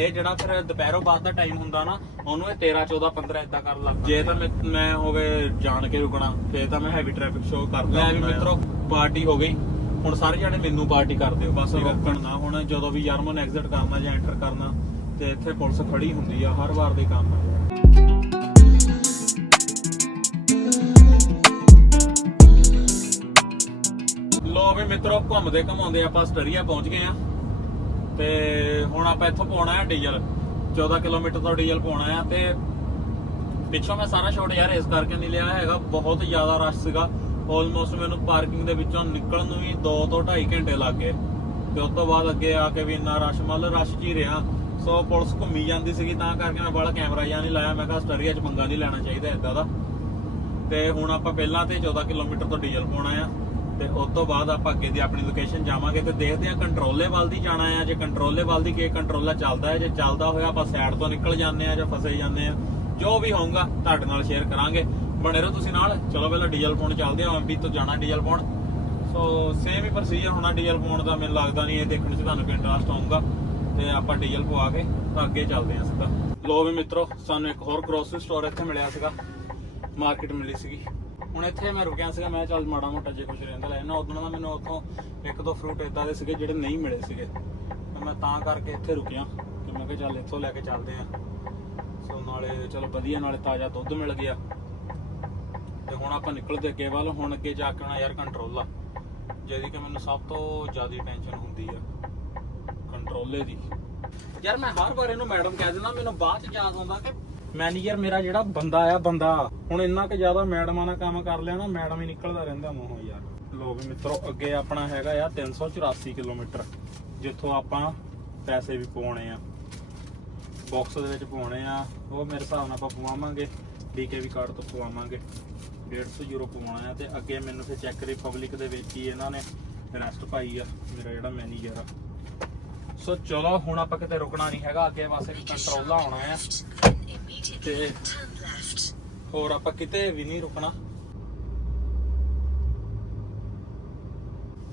ਇਹ ਜਿਹੜਾ ਫਿਰ ਦੁਪਹਿਰੋਂ ਬਾਅਦ ਦਾ ਟਾਈਮ ਹੁੰਦਾ ਨਾ ਉਹਨੂੰ ਇਹ 13 14 15 ਇਦਾਂ ਕਰਨ ਲੱਗ ਜੇ ਤਾਂ ਮੈਂ ਮੈਂ ਹੋਵੇ ਜਾਣ ਕੇ ਰੁਕਣਾ ਫੇਰ ਤਾਂ ਮੈਂ ਹੈਵੀ ਟ੍ਰੈਫਿਕ ਸ਼ੋ ਕਰਦਾ ਲੈ ਵੀ ਮਿੱਤਰੋ ਪਾਰਟੀ ਹੋ ਗਈ। ਹੁਣ ਸਾਰੇ ਜਾਣੇ ਮੈਨੂੰ ਪਾਰਟੀ ਕਰ ਦਿਓ ਬਸ ਰੋਕਣ ਨਾ। ਹੁਣ ਜਦੋਂ ਵੀ ਯਾਰਮਨ ਐਗਜ਼ਿਟ ਕਰਨਾ ਜਾਂ ਐਂਟਰ ਕਰਨਾ ਤੇ ਇੱਥੇ ਪੁਲਿਸ ਖੜੀ ਹੁੰਦੀ ਆ ਹਰ ਵਾਰ ਦੇ ਕੰਮ ਆ। ਲੋ ਵੀ ਮਿੱਤਰੋ ਘੁੰਮਦੇ ਘਮਾਉਂਦੇ ਆਪਾਂ ਸਟਰੀਆ ਪਹੁੰਚ ਗਏ ਆ। ਤੇ ਹੁਣ ਆਪਾਂ ਇੱਥੋਂ ਪਾਉਣਾ ਹੈ ਡੀਜ਼ਲ। 14 ਕਿਲੋਮੀਟਰ ਤੋਂ ਡੀਜ਼ਲ ਪਾਉਣਾ ਆ ਤੇ ਪਿੱਛੋਂ ਮੈਂ ਸਾਰਾ ਸ਼ਾਟ ਯਾਰ ਇਸ ਕਰਕੇ ਨਹੀਂ ਲਿਆ ਹੈਗਾ, ਬਹੁਤ ਜ਼ਿਆਦਾ ਰਸ਼ ਸੀਗਾ। ਆਲਮੋਸਟ ਮੈਨੂੰ ਪਾਰਕਿੰਗ ਦੇ ਵਿੱਚੋਂ ਨਿਕਲਣ ਨੂੰ ਵੀ 2 ਤੋਂ 2.5 ਘੰਟੇ ਲੱਗ ਗਏ। ਤੇ ਉਸ ਤੋਂ ਬਾਅਦ ਅੱਗੇ ਆ ਕੇ ਵੀ ਇੰਨਾ ਰਸ਼ ਮੱਲ ਰਸ਼ 'ਚ ਹੀ ਰਿਹਾ। ਸੋ ਪੁਲਿਸ ਘੁੰਮੀ ਜਾਂਦੀ ਸੀਗੀ, ਤਾਂ ਕਰਕੇ ਮੈਂ ਬੜਾ ਕੈਮਰਾ ਜਾਂ ਨਹੀਂ ਲਾਇਆ। ਮੈਂ ਕਿਹਾ ਸਟਰੀਆ 'ਚ ਪੰਗਾ ਨਹੀਂ ਲੈਣਾ ਚਾਹੀਦਾ ਇਦਾਂ ਦਾ। ਤੇ ਹੁਣ ਆਪਾਂ ਪਹਿਲਾਂ ਤੇ 14 ਕਿਲੋਮੀਟਰ ਤੋਂ ਡੀਜ਼ਲ ਪਾਉਣਾ ਆ। ਤੇ ਉਸ ਤੋਂ ਬਾਅਦ ਆਪਾਂ ਅੱਗੇ ਦੀ ਆਪਣੀ ਲੋਕੇਸ਼ਨ ਜਾਵਾਂਗੇ ਤੇ ਦੇਖਦੇ ਹਾਂ ਕੰਟਰੋਲੇ ਵੱਲ ਦੀ ਜਾਣਾ ਆ ਜੇ ਕੰਟਰੋਲੇ ਵੱਲ ਦੀ ਕੇ ਕੰਟਰੋਲਾ ਚੱਲਦਾ ਹੈ। ਜੇ ਚੱਲਦਾ ਹੋਇਆ ਆਪਾਂ ਸਾਈਡ ਤੋਂ ਨਿਕਲ ਜਾਂਦੇ ਆ ਜਾਂ ਫਸੇ ਜਾਂਦੇ ਆ ਜੋ ਵੀ ਹੋਊਗਾ ਤੁਹਾਡੇ ਨਾਲ ਸ਼ੇਅਰ ਕਰਾਂਗੇ। ਬਣੇ ਰਹੋ ਤੁਸੀਂ ਨਾਲ। ਚਲੋ ਪਹਿਲਾਂ ਡੀਜ਼ਲ ਪਾਉਣ ਚੱਲਦੇ ਆ ਐਮਪੀ ਤੋਂ ਜਾਣਾ ਡੀਜ਼ਲ ਪਾਉਣ ਸੋ ਸੇਮ ਹੀ ਪ੍ਰੋਸੀਜਰ ਹੋਣਾ ਡੀਜ਼ਲ ਪਾਉਣ ਦਾ, ਮੈਨੂੰ ਲੱਗਦਾ ਨਹੀਂ ਇਹ ਦੇਖਣ 'ਚ ਤੁਹਾਨੂੰ ਕੋਈ ਇੰਟਰਸਟ ਆਊਗਾ ਤੇ ਆਪਾਂ ਡੀਜ਼ਲ ਪਵਾ ਕੇ ਤਾਂ ਅੱਗੇ ਚੱਲਦੇ ਆ ਸਿੱਧਾ। ਲੋ ਵੀ ਮਿੱਤਰੋ, ਸਾਨੂੰ ਇੱਕ ਹੋਰ ਗਰੋਸਰੀ ਸਟੋਰ ਇੱਥੇ ਮਿਲਿਆ ਸੀਗਾ। ਮਾਰਕੀਟ ਮਿਲੀ ਸੀਗੀ। ਹੁਣ ਇੱਥੇ ਮੈਂ ਰੁਕਿਆ ਸੀਗਾ, ਮੈਂ ਚੱਲ ਮਾੜਾ ਮੋਟਾ ਜੇ ਕੁਝ ਰਹਿੰਦਾ ਲੈਣਾ ਉਦੋਂ ਦਾ ਮੈਨੂੰ ਉੱਥੋਂ ਇੱਕ ਦੋ ਫਰੂਟ ਇਦਾਂ ਦੇ ਸੀਗੇ ਜਿਹੜੇ ਨਹੀਂ ਮਿਲੇ ਸੀਗੇ। ਮੈਂ ਤਾਂ ਕਰਕੇ ਇੱਥੇ ਰੁਕਿਆ ਕਿ ਮੈਂ ਕਿਹਾ ਚੱਲ ਇੱਥੋਂ ਲੈ ਕੇ ਚੱਲਦੇ ਆ। ਸੋ ਨਾਲੇ ਚਲੋ ਵਧੀਆ, ਨਾਲੇ ਤਾਜ਼ਾ ਦੁੱਧ ਮਿਲ ਗਿਆ। ਤੇ ਹੁਣ ਆਪਾਂ ਨਿਕਲਦੇ ਅੱਗੇ ਵੱਲ, ਹੁਣ ਅੱਗੇ ਜਾ ਕੇ ਆਉਣਾ ਯਾਰ ਕੰਟਰੋਲ ਆ ਜਿਹਦੀ ਕਿ ਮੈਨੂੰ ਸਭ ਤੋਂ ਜ਼ਿਆਦਾ ਟੈਨਸ਼ਨ ਹੁੰਦੀ ਆ, ਕੰਟਰੋਲੇ ਦੀ। ਯਾਰ ਮੈਂ ਹਰ ਵਾਰ ਇਹਨੂੰ ਮੈਡਮ ਕਹਿ ਦਿੰਦਾ, ਮੈਨੂੰ ਬਾਅਦ ਚ ਯਾਦ ਆਉਂਦਾ ਕਿ ਮੈਨੇਜਰ ਮੇਰਾ ਜਿਹੜਾ ਬੰਦਾ ਆ, ਬੰਦਾ। ਹੁਣ ਇੰਨਾ ਕਿ ਜ਼ਿਆਦਾ ਮੈਡਮਾਂ ਨਾਲ ਕੰਮ ਕਰ ਲਿਆ ਨਾ, ਮੈਡਮ ਹੀ ਨਿਕਲਦਾ ਰਹਿੰਦਾ ਮੂੰਹੋਂ ਯਾਰ। ਲੋ ਵੀ ਮਿੱਤਰੋ, ਅੱਗੇ ਆਪਣਾ ਹੈਗਾ ਆ 384 ਕਿਲੋਮੀਟਰ, ਜਿੱਥੋਂ ਆਪਾਂ ਪੈਸੇ ਵੀ ਪਾਉਣੇ ਆ। ਬਾਕਸ ਦੇ ਵਿੱਚ ਪਾਉਣੇ ਆ। ਉਹ ਮੇਰੇ ਹਿਸਾਬ ਨਾਲ ਆਪਾਂ ਪਵਾਵਾਂਗੇ, ਡੀਕੇ ਵੀ ਕਾਰਡ ਤੋਂ ਪਵਾਵਾਂਗੇ। 150 ਯੂਰੋ ਪਵਾਉਣਾ ਆ ਤੇ ਅੱਗੇ ਮੈਨੂੰ ਫਿਰ ਚੈੱਕ ਰਿਪਬਲਿਕ ਦੇ ਵਿੱਚ ਹੀ ਇਹਨਾਂ ਨੇ ਰੈਸਟ ਪਾਈ ਆ, ਮੇਰਾ ਜਿਹੜਾ ਮੈਨੇਜਰ ਆ। ਸੋ ਚਲੋ, ਹੁਣ ਆਪਾਂ ਕਿਤੇ ਰੁਕਣਾ ਨਹੀਂ ਹੈਗਾ, ਅੱਗੇ ਵਾਸਤੇ ਵੀ ਕੰਟਰੋਲਾ ਆਉਣਾ ਆ। ਤੇ ਹੋਰ ਆਪਾਂ ਕਿਤੇ ਵੀ ਨਹੀਂ ਰੁਕਣਾ।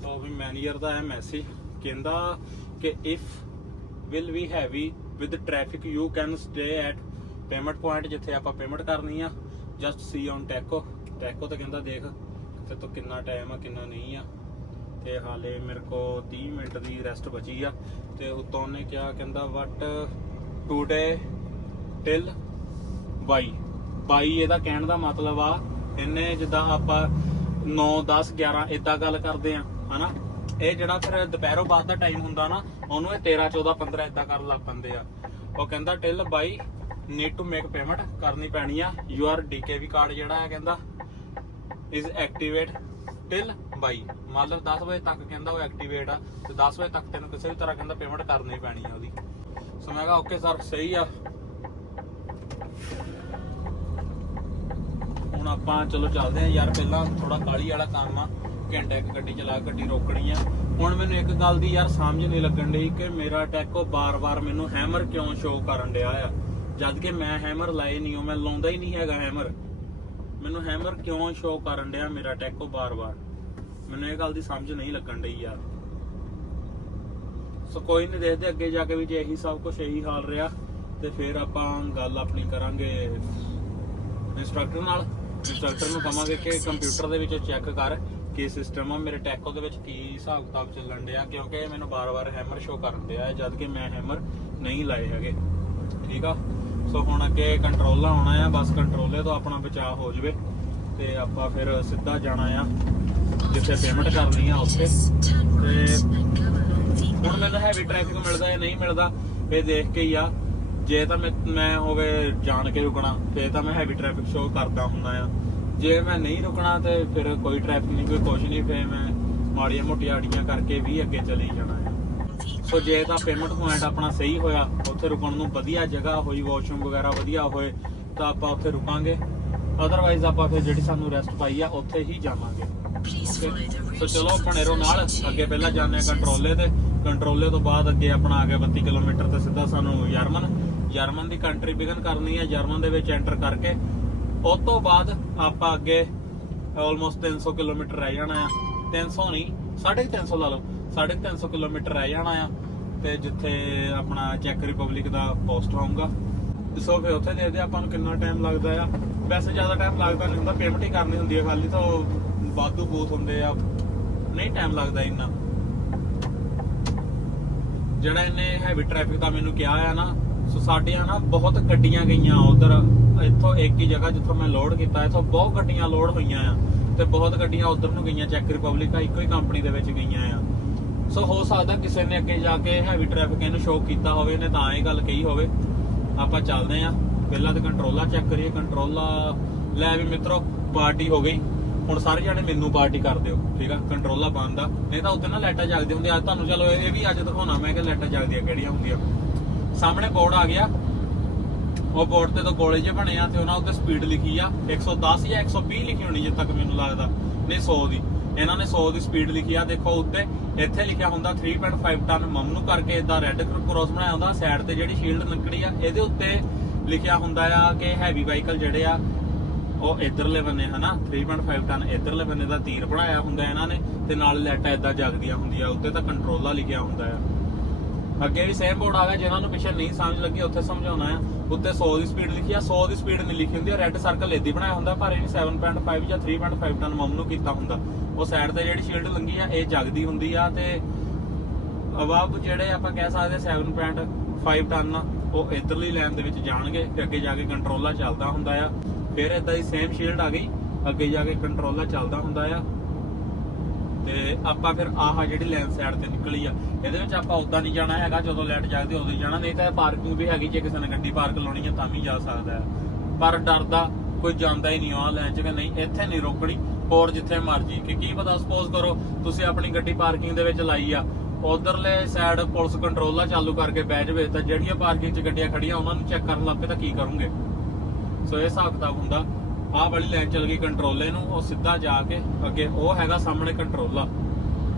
ਲੋ ਵੀ ਮੈਨੇਜਰ ਦਾ ਹੈ ਮੈਸੇਜ ਕਹਿੰਦਾ ਕਿ if will we heavy with traffic you can stay at payment point ਜਿੱਥੇ ਆਪਾਂ ਪੇਮੈਂਟ ਕਰਨੀ ਆ। Just see on taco taco ਤਾਂ ਕਹਿੰਦਾ ਦੇਖ ਤੇ ਤੋਂ ਕਿੰਨਾ ਟਾਈਮ ਆ, ਕਿੰਨਾ ਨਹੀਂ ਆ। ਤੇ ਹਾਲੇ ਮੇਰੇ ਕੋ 30 ਮਿੰਟ ਦੀ ਰੈਸਟ ਬਚੀ ਆ। ਤੇ ਉਤੋਂ ਉਹਨੇ ਕਿਹਾ, ਕਹਿੰਦਾ ਵਟ ਟੂਡੇ ਟਿਲ ਬਾਈ 22 ਇਹਦਾ ਕਹਿਣ ਦਾ ਮਤਲਬ ਆ, ਇਹਨੇ ਜਿੱਦਾਂ ਆਪਾਂ 9 10 11 ਇਦਾਂ ਗੱਲ ਕਰਦੇ ਆ, ਹਨਾ? ਇਹ ਜਿਹੜਾ ਫਿਰ ਦੁਪਹਿਰੋਂ ਬਾਅਦ ਦਾ ਟਾਈਮ ਹੁੰਦਾ ਨਾ, ਉਹਨੂੰ ਇਹ 13 14 15 ਇਦਾਂ ਕਰਨ ਲੱਗ ਪੈਂਦੇ ਆ। ਉਹ ਕਹਿੰਦਾ, till 22 need to make payment ਕਰਨੀ ਪੈਣੀ ਆ। ਯੂਅਰ ਡੀਕੇਵੀ ਕਾਰਡ ਜਿਹੜਾ ਹੈ ਕਹਿੰਦਾ ਇਜ਼ ਐਕਟੀਵੇਟ ਟਿਲ ਬਾਈ। ਮਤਲਬ 10 ਵਜੇ ਤੱਕ ਕਹਿੰਦਾ ਉਹ ਐਕਟੀਵੇਟ ਆ, ਤੇ 10 ਵਜੇ ਤੱਕ ਤੈਨੂੰ ਕਿਸੇ ਵੀ ਤਰ੍ਹਾਂ ਕਹਿੰਦਾ ਪੇਮੈਂਟ ਕਰਨੀ ਪੈਣੀ ਆ ਉਹਦੀ। ਸੋ ਮੈਂ ਕਿਹਾ ਓਕੇ ਸਰ ਸਹੀ ਆ। ਹੁਣ ਆਪਾਂ ਚਲੋ ਚੱਲਦੇ ਆ ਯਾਰ ਪਹਿਲਾਂ ਥੋੜਾ ਕਾਲੀ ਵਾਲਾ ਕੰਮ ਆ। ਘੰਟਾ ਇੱਕ ਗੱਡੀ ਚਲਾ ਕੇ ਗੱਡੀ ਰੋਕਣੀ ਆ। ਹੁਣ ਮੈਨੂੰ ਇੱਕ ਗੱਲ ਦੀ ਯਾਰ ਸਮਝ ਨਹੀਂ ਲੱਗਣ ਡਈ ਕਿ ਮੇਰਾ ਟੈਕੋ ਬਾਰ-ਬਾਰ ਮੈਨੂੰ ਹੈਮਰ ਕਿਉਂ ਸ਼ੋਅ ਕਰਨ ਡਿਆ ਆ? ਜਦ ਕਿ ਮੈਂ ਹੈਮਰ ਲਾਏ ਨਹੀਂ ਉਹ, ਮੈਂ ਲਾਉਂਦਾ ਹੀ ਨਹੀਂ ਹੈਗਾ ਹੈਮਰ ਮੈਨੂੰ ਹੈਮਰ ਕਿਉਂ ਸ਼ੋਅ ਕਰਨ ਡਿਆ ਮੇਰਾ ਟੈਕੋ ਬਾਰ-ਬਾਰ? ਮੈਨੂੰ ਇਹ ਗੱਲ ਦੀ ਸਮਝ ਨਹੀਂ ਲੱਗਣ ਡਈ ਯਾਰ। ਸੋ ਕੋਈ ਨਹੀਂ ਦੇਖਦੇ ਅੱਗੇ ਜਾ ਕੇ ਵੀ ਜੇ ਇਹੀ ਸਭ ਕੁਝ ਇਹੀ ਹਾਲ ਰਿਹਾ, ਤੇ ਫਿਰ ਆਪਾਂ ਗੱਲ ਆਪਣੀ ਕਰਾਂਗੇ ਇੰਸਟ੍ਰਕਟਰ ਨਾਲ। ਇੰਸਟ੍ਰਕਟਰ ਨੂੰ ਕਹਾਂਗੇ ਕਿ ਕੰਪਿਊਟਰ ਦੇ ਵਿੱਚ ਚੈੱਕ ਕਰ ਕੀ ਸਿਸਟਮ ਆ ਮੇਰੇ ਟੈਕੋ ਦੇ ਵਿੱਚ ਕੀ ਹਿਸਾਬ ਕਿਤਾਬ ਚੱਲਣ ਡਿਆ ਕਿਉਂਕਿ ਮੈਨੂੰ ਬਾਰ-ਬਾਰ ਹੈਮਰ ਸ਼ੋ ਕਰਨ ਡਿਆ ਹੈ, ਜਦ ਕਿ ਮੈਂ ਹੈਮਰ ਨਹੀਂ ਲਾਏ ਹੈਗੇ। ਠੀਕ ਆ? ਸੋ ਹੁਣ ਅੱਗੇ ਕੰਟਰੋਲਾ ਆਉਣਾ ਆ ਬਸ ਕੰਟਰੋਲੇ ਤੋਂ ਆਪਣਾ ਬਚਾਅ ਹੋ ਜਵੇ ਤੇ ਆਪਾਂ ਫਿਰ ਸਿੱਧਾ ਜਾਣਾ ਆ ਜਿੱਥੇ ਪੇਮੈਂਟ ਕਰਨੀ ਆ ਉੱਥੇ। ਤੇ ਹੁਣ ਮੈਨੂੰ ਹੈਵੀ ਟ੍ਰੈਫਿਕ ਮਿਲਦਾ ਜਾਂ ਨਹੀਂ ਮਿਲਦਾ ਇਹ ਦੇਖ ਕੇ ਹੀ ਆ। ਜੇ ਤਾਂ ਮੈਂ ਮੈਂ ਹੋਵੇ ਜਾਣ ਕੇ ਰੁਕਣਾ ਫੇਰ ਤਾਂ ਮੈਂ ਹੈਵੀ ਟ੍ਰੈਫਿਕ ਸ਼ੋ ਕਰਦਾ ਹੁੰਦਾ ਆ। ਜੇ ਮੈਂ ਨਹੀਂ ਰੁਕਣਾ ਤੇ ਫਿਰ ਕੋਈ ਟ੍ਰੈਫਿਕ ਨਹੀਂ ਕੋਈ ਕੁਝ ਨਹੀਂ ਫੇਰ ਮੈਂ ਮਾੜੀਆਂ ਮੋਟੀਆਂ ਆੜੀਆਂ ਕਰਕੇ ਵੀ ਅੱਗੇ ਚਲੇ ਜਾਣਾ ਆ। ਸੋ ਜੇ ਤਾਂ ਪੇਮੈਂਟ ਪੁਆਇੰਟ ਆਪਣਾ ਸਹੀ ਹੋਇਆ ਉੱਥੇ ਰੁਕਣ ਨੂੰ ਵਧੀਆ ਜਗ੍ਹਾ ਹੋਈ ਵਾਸ਼ਰੂਮ ਵਗੈਰਾ ਵਧੀਆ ਹੋਏ ਤਾਂ ਆਪਾਂ ਉੱਥੇ ਰੁਕਾਂਗੇ। ਅਦਰਵਾਈਜ਼ ਆਪਾਂ ਫਿਰ ਜਿਹੜੀ ਸਾਨੂੰ ਰੈਸਟ ਪਾਈ ਆ ਉੱਥੇ ਹੀ ਜਾਵਾਂਗੇ? ਸੋ ਚਲੋ ਭਣੇਰੋ ਨਾਲ ਅੱਗੇ ਪਹਿਲਾਂ ਜਾਂਦੇ ਆ ਕੰਟਰੋਲੇ ਤੇ। ਕੰਟਰੋਲੇ ਤੋਂ ਬਾਅਦ ਅੱਗੇ ਆਪਣਾ ਆ ਗਿਆ 32 ਕਿਲੋਮੀਟਰ ਤੇ ਸਿੱਧਾ ਸਾਨੂੰ ਜਰਮਨ ਜਰਮਨ ਦੀ ਕੰਟਰੀ ਬਿਗਨ ਕਰਨੀ ਹੈ, ਜਰਮਨ ਦੇ ਵਿੱਚ ਐਂਟਰ ਕਰਕੇ। ਉਸ ਤੋਂ ਬਾਅਦ ਆਪਾਂ ਅੱਗੇ ਆਲਮੋਸਟ 300 ਕਿਲੋਮੀਟਰ ਰਹਿ ਜਾਣਾ ਆ। 300 ਨਹੀਂ 350 ਲਾ ਲਓ। 350 ਕਿਲੋਮੀਟਰ ਰਹਿ ਜਾਣਾ ਆ ਤੇ ਜਿੱਥੇ ਆਪਣਾ ਚੈੱਕ ਰਿਪਬਲਿਕ ਦਾ ਪੋਸਟ ਹੋਊਗਾ ਸੋ ਫਿਰ ਉੱਥੇ ਦੇਖਦੇ ਆਪਾਂ ਨੂੰ ਕਿੰਨਾ ਟਾਈਮ ਲੱਗਦਾ ਆ। ਵੈਸੇ ਜ਼ਿਆਦਾ ਟਾਈਮ ਲੱਗਦਾ ਨਹੀਂ ਹੁੰਦਾ ਪੇਮੈਂਟ ਹੀ ਕਰਨੀ ਹੁੰਦੀ ਹੈ ਖਾਲੀ ਤਾਂ ਵਾਧੂ ਬੂਥ ਹੁੰਦੇ ਆ। ਨਹੀਂ ਟਾਈਮ ਲੱਗਦਾ ਇੰਨਾ। ਜਿਹੜਾ ਇਹਨੇ ਹੈਵੀ ਟ੍ਰੈਫਿਕ ਦਾ ਮੈਨੂੰ ਕਿਹਾ ਆ ਨਾ ਸੋ ਸਾਡੀਆਂ ਨਾ ਬਹੁਤ ਗੱਡੀਆਂ ਗਈਆਂ ਉਧਰ, ਇੱਥੋਂ ਇੱਕ ਹੀ ਜਗ੍ਹਾ ਜਿੱਥੋਂ ਮੈਂ ਲੋਡ ਕੀਤਾ, ਇੱਥੋਂ ਬਹੁਤ ਗੱਡੀਆਂ ਲੋਡ ਹੋਈਆਂ ਆ ਤੇ ਬਹੁਤ ਗੱਡੀਆਂ ਉਧਰ ਨੂੰ ਗਈਆਂ ਚੈੱਕ ਰਿਪਬਲਿਕ ਆ, ਇੱਕੋ ਹੀ ਕੰਪਨੀ ਦੇ ਵਿੱਚ ਗਈਆਂ ਆ। ਸੋ ਹੋ ਸਕਦਾ ਕਿਸੇ ਨੇ ਅੱਗੇ ਜਾ ਕੇ ਹੈਵੀ ਟ੍ਰੈਫਿਕ ਇਹਨੂੰ ਸ਼ੋਅ ਕੀਤਾ ਹੋਵੇ, ਇਹਨੇ ਤਾਂ ਇਹ ਗੱਲ ਕਹੀ ਹੋਵੇ। ਆਪਾਂ ਚੱਲਦੇ ਆ, ਪਹਿਲਾਂ ਤੇ ਕੰਟਰੋਲਾ ਚੈੱਕ ਕਰੀਏ ਕੰਟਰੋਲਾ ਲੈ ਵੀ ਮਿੱਤਰੋ ਪਾਰਟੀ ਹੋ ਗਈ। ਹੁਣ ਸਾਰੇ ਜਾਣੇ ਮੈਨੂੰ ਪਾਰਟੀ ਕਰ ਦਿਓ, ਠੀਕ ਆ? ਕੰਟਰੋਲਾ ਬੰਦ ਆ। ਨਹੀਂ ਤਾਂ ਉੱਤੇ ਨਾ ਲਾਈਟਾਂ ਜਗਦੀ ਹੁੰਦੀਆਂ, ਅੱਜ ਤੁਹਾਨੂੰ ਚਲੋ ਇਹ ਵੀ ਅੱਜ ਦਿਖਾਉਣਾ, ਮੈਂ ਕਿ ਲਾਈਟਾਂ ਜਗਦੀਆਂ ਕਿਹੜੀਆਂ ਹੁੰਦੀਆਂ। ਸਾਹਮਣੇ ਬੋਰਡ ਆ ਗਿਆ। ਉਹ ਬੋਰਡ ਤੇ ਤਾਂ ਗੋਲੇ ਜਿਹੇ ਬਣੇ ਆ ਤੇ ਉਹਨਾਂ ਉੱਤੇ ਸਪੀਡ ਲਿਖੀ ਆ। 110 ਜਾਂ 120 ਲਿਖੀ ਹੋਣੀ ਜਿੱਦ ਤੱਕ ਮੈਨੂੰ ਲੱਗਦਾ। ਨਹੀਂ 100 ਦੀ। ਇਹਨਾਂ ਨੇ 100 ਦੀ ਸਪੀਡ ਲਿਖੀ ਆ। ਦੇਖੋ ਉੱਤੇ, ਇੱਥੇ ਲਿਖਿਆ ਹੁੰਦਾ 3.5 ਟਨ ਮਮਨੂ ਕਰਕੇ ਇਦਾਂ ਰੈੱਡ ਕ੍ਰੋਸ ਬਣਾਇਆ ਹੁੰਦਾ। ਸਾਈਡ ਤੇ ਜਿਹੜੀ ਸ਼ੀਲਡ ਨਿਕੜੀ ਆ, ਇਹਦੇ ਉੱਤੇ ਲਿਖਿਆ ਹੁੰਦਾ ਆ ਕਿ ਹੈਵੀ ਵਾਹੀਕਲ ਜਿਹੜੇ ਆ, ਉਹ ਇਧਰਲੇ ਬੰਨੇ, ਹਨਾ? 3.5 ਟਨ ਇਧਰਲੇ ਬੰਨੇ ਦਾ ਤੀਰ ਬਣਾਇਆ ਹੁੰਦਾ ਇਹਨਾਂ ਨੇ ਤੇ ਨਾਲ ਲਾਈਟਾਂ ਇਦਾਂ ਜਗਦੀਆਂ ਹੁੰਦੀਆਂ। ਉੱਤੇ ਤਾਂ ਕੰਟਰੋਲਾ ਲਿਖਿਆ ਹੁੰਦਾ ਆ। ਅੱਗੇ ਵੀ ਸੇਮ ਬੋਰਡ ਆ ਜਿਹਨਾਂ ਨੂੰ ਪਿੱਛੇ ਨਹੀਂ ਸਮਝ ਲੱਗੀ, ਉੱਥੇ ਸਮਝਾਉਣਾ ਆ। ਉੱਤੇ 100 ਦੀ ਸਪੀਡ ਲਿਖੀ ਆ 100 ਦੀ ਸਪੀਡ ਨਹੀਂ ਲਿਖੀ ਹੁੰਦੀ ਰੈੱਡ ਸਰਕਲ ਇਦਾਂ ਬਣਾਇਆ ਹੁੰਦਾ, ਪਰ ਇਹ 7.5 ਜਾਂ 3.5 ਟਨ ਮਮਨੂ ਕੀਤਾ ਹੁੰਦਾ। ਉਹ ਸਾਈਡ ਤੇ ਜਿਹੜੀ ਸ਼ੀਲਡ ਲੰਗੀ ਆ, ਇਹ ਜਗਦੀ ਹੁੰਦੀ ਆ ਤੇ ਅਵਾਬ ਜਿਹੜੇ ਆਪਾਂ ਕਹਿ ਸਕਦੇ 7.5 ਟਨ ਉਹ ਇਧਰਲੀ ਲਾਈਨ ਦੇ ਵਿੱਚ ਜਾਣਗੇ ਤੇ ਅੱਗੇ ਜਾ ਕੇ ਕੰਟਰੋਲਰ ਚੱਲਦਾ ਹੁੰਦਾ ਆ। ਫਿਰ ਇਦਾਂ ਦੀ ਸੇਮ ਸ਼ੀਲਡ ਆ ਗਈ, ਅੱਗੇ ਜਾ ਕੇ ਕੰਟਰੋਲਰ ਚੱਲਦਾ ਹੁੰਦਾ ਆ। ਤੇ ਆਪਾਂ ਫਿਰ ਆਹ ਜਿਹੜੀ ਲੈਨ ਸਾਈਡ ਤੇ ਨਿਕਲੀ ਆ, ਇਹਦੇ ਵਿੱਚ ਆਪਾਂ ਉਦਾਂ ਨਹੀਂ ਜਾਣਾ ਹੈਗਾ, ਜਦੋਂ ਲਾਈਟ ਜਗਦੀ ਉਦੋਂ ਹੀ ਜਾਣਾ, ਨਹੀਂ ਤਾਂ ਪਾਰਕਿੰਗ ਵੀ ਹੈਗੀ, ਜੇ ਕਿਸੇ ਨੇ ਗੱਡੀ ਪਾਰਕ ਲਾਉਣੀ ਆ ਤਾਂ ਵੀ ਜਾ ਸਕਦਾ ਹੈ। ਪਰ ਡਰਦਾ ਕੋਈ ਜਾਂਦਾ ਹੀ ਨਹੀਂ ਆ ਲੈਣ ਚ ਕਿ ਨਹੀਂ, ਇੱਥੇ ਨਹੀਂ ਰੋਕਣੀ, ਹੋਰ ਜਿੱਥੇ ਮਰਜ਼ੀ। ਕਿ ਕੀ ਪਤਾ ਸਪੋਜ਼ ਕਰੋ, ਤੁਸੀਂ ਆਪਣੀ ਗੱਡੀ ਪਾਰਕਿੰਗ ਦੇ ਵਿੱਚ ਲਾਈ ਆ, ਉਧਰਲੇ ਸਾਈਡ ਪੁਲਿਸ ਕੰਟਰੋਲਾਂ ਚਾਲੂ ਕਰਕੇ ਬਹਿ ਜਾਵੇ, ਤਾਂ ਜਿਹੜੀਆਂ ਪਾਰਕਿੰਗ 'ਚ ਗੱਡੀਆਂ ਖੜੀਆਂ, ਉਹਨਾਂ ਨੂੰ ਚੈੱਕ ਕਰਨ ਲੱਗ ਪਏ ਤਾਂ ਕੀ ਕਰੋਗੇ? ਸੋ ਇਹ ਹਿਸਾਬ ਕਿਤਾਬ ਹੁੰਦਾ। ਆਹ ਵਾਲੀ ਲਾਈਨ ਚੱਲ ਗਈ ਕੰਟਰੋਲੇ ਨੂੰ ਉਹ ਸਿੱਧਾ ਜਾ ਕੇ ਅੱਗੇ, ਉਹ ਹੈਗਾ ਸਾਹਮਣੇ ਕੰਟਰੋਲਾ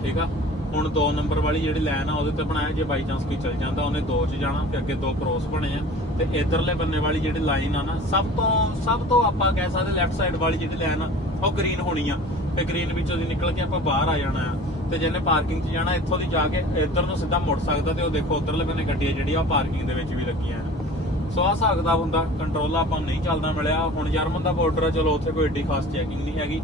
ਠੀਕ ਆ? ਹੁਣ 2 ਨੰਬਰ ਵਾਲੀ ਜਿਹੜੀ ਲਾਈਨ ਆ, ਉਹਦੇ ਤੇ ਬਣਾਇਆ, ਜੇ ਬਾਈ ਚਾਂਸ ਕੋਈ ਚੱਲ ਜਾਂਦਾ, ਉਹਨੇ 2 'ਚ ਜਾਣਾ ਤੇ ਅੱਗੇ ਦੋ ਕ੍ਰੋਸ ਬਣੇ ਆ। ਤੇ ਇਧਰਲੇ ਬੰਨੇ ਵਾਲੀ ਜਿਹੜੀ ਲਾਈਨ ਆ ਨਾ, ਸਭ ਤੋਂ ਸਭ ਤੋਂ ਆਪਾਂ ਕਹਿ ਸਕਦੇ ਲੈਫਟ ਸਾਈਡ ਵਾਲੀ ਜਿਹੜੀ ਲਾਈਨ ਆ, ਉਹ ਗ੍ਰੀਨ ਹੋਣੀ ਆ। ਤੇ ਗ੍ਰੀਨ ਵਿੱਚੋਂ ਦੀ ਨਿਕਲ ਕੇ ਆਪਾਂ ਬਾਹਰ ਆ ਜਾਣਾ ਆ। ਤੇ ਜਿਹਨੇ ਪਾਰਕਿੰਗ 'ਚ ਜਾਣਾ, ਇੱਥੋਂ ਦੀ ਜਾ ਕੇ ਇੱਧਰ ਨੂੰ ਸਿੱਧਾ ਮੁੜ ਸਕਦਾ ਤੇ ਉਹ ਦੇਖੋ, ਉਧਰਲੇ ਬੰਨੇ ਗੱਡੀਆਂ ਜਿਹੜੀਆਂ ਪਾਰਕਿੰਗ ਦੇ ਵਿੱਚ ਵੀ ਲੱਗੀਆਂ ਆ। ਸੋ ਆਹ ਹਿਸਾਬ ਕਿਤਾਬ ਹੁੰਦਾ ਕੰਟਰੋਲ ਆਪਾਂ ਨਹੀਂ ਚੱਲਦਾ ਮਿਲਿਆ। ਹੁਣ ਜਰਮਨ ਦਾ ਬਾਰਡਰ ਆ, ਚਲੋ ਉੱਥੇ ਕੋਈ ਏਡੀ ਖਾਸ ਚੈਕਿੰਗ ਨਹੀਂ ਹੈਗੀ।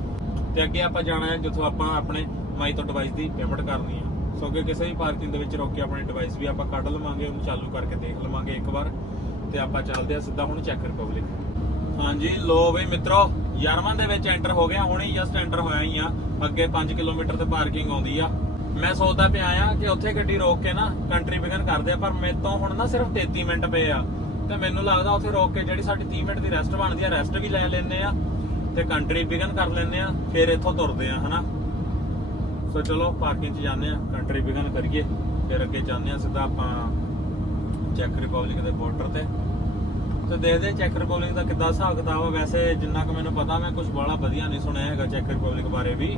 ਤੇ ਅੱਗੇ ਆਪਾਂ ਜਾਣਾ ਹੈ, ਜਿੱਥੋਂ ਆਪਾਂ ਆਪਣੇ ਮਾਈ ਤੋਂ ਡਿਵਾਈਸ ਦੀ ਪੇਮੈਂਟ ਕਰਨੀ ਆ। ਸੋ ਕਿ ਕਿਸੇ ਵੀ ਪਾਰਕਿੰਗ ਦੇ ਵਿੱਚ ਰੋਕ ਕੇ ਆਪਣੇ ਡਿਵਾਈਸ ਵੀ ਆਪਾਂ ਕੱਢ ਲਵਾਂਗੇ, ਉਹਨੂੰ ਚਾਲੂ ਕਰਕੇ ਦੇਖ ਲਵਾਂਗੇ ਇੱਕ ਵਾਰ। ਤੇ ਆਪਾਂ ਚੱਲਦੇ ਆ ਸਿੱਧਾ ਹੁਣ ਚੈੱਕ ਰਿਪਬਲਿਕ ਹਾਂਜੀ ਲੋ ਬਈ ਮਿੱਤਰੋ, ਜਰਮਨ ਦੇ ਵਿੱਚ ਐਂਟਰ ਹੋ ਗਿਆ, ਹੁਣੇ ਜਸਟ ਐਂਟਰ ਹੋਇਆ ਹੀ ਆ। ਅੱਗੇ 5 ਕਿਲੋਮੀਟਰ ਤੇ ਪਾਰਕਿੰਗ ਆਉਂਦੀ ਆ। ਮੈਂ ਸੋਚਦਾ ਪਿਆ ਆ ਕਿ ਉੱਥੇ ਗੱਡੀ ਰੋਕ ਕੇ ਨਾ ਕੰਟਰੀ ਬਿਗਨ ਕਰਦੇ ਆ, ਪਰ ਮੇਰੇ ਤੋਂ ਹੁਣ ਨਾ ਸਿਰਫ 33 ਮਿੰਟ ਪਏ ਆ। ਤੇ ਮੈਨੂੰ ਲੱਗਦਾ ਉੱਥੇ ਰੋਕ ਕੇ ਜਿਹੜੀ ਸਾਡੀ 30 ਮਿੰਟ ਦੀ ਰੈਸਟ ਬਣਦੀ ਆ ਰੈਸਟ ਵੀ ਲੈ ਲੈਂਦੇ ਆ ਤੇ ਕੰਟਰੀ ਬਿਗਨ ਕਰ ਲੈਂਦੇ ਆ, ਫਿਰ ਇੱਥੋਂ ਤੁਰਦੇ ਆ, ਹਨਾ? ਸੋ ਚਲੋ ਪਾਰਕਿੰਗ 'ਚ ਜਾਂਦੇ ਆ ਕੰਟਰੀ ਬਿਗਨ ਕਰੀਏ, ਫਿਰ ਅੱਗੇ ਜਾਂਦੇ ਆ ਸਿੱਧਾ ਆਪਾਂ ਚੈੱਕ ਰਿਪਬਲਿਕ ਦੇ ਬਾਰਡਰ ਤੇ। ਤੇ ਦੇਖਦੇ ਚੈੱਕ ਰਿਪਬਲਿਕ ਦਾ ਕਿੱਦਾਂ ਹਿਸਾਬ ਕਿਤਾਬ ਆ। ਵੈਸੇ ਜਿੰਨਾ ਕੁ ਮੈਨੂੰ ਪਤਾ, ਮੈਂ ਕੁਝ ਬੜਾ ਵਧੀਆ ਨਹੀਂ ਸੁਣਿਆ ਹੈਗਾ ਚੈੱਕ ਰਿਪਬਲਿਕ ਬਾਰੇ ਵੀ,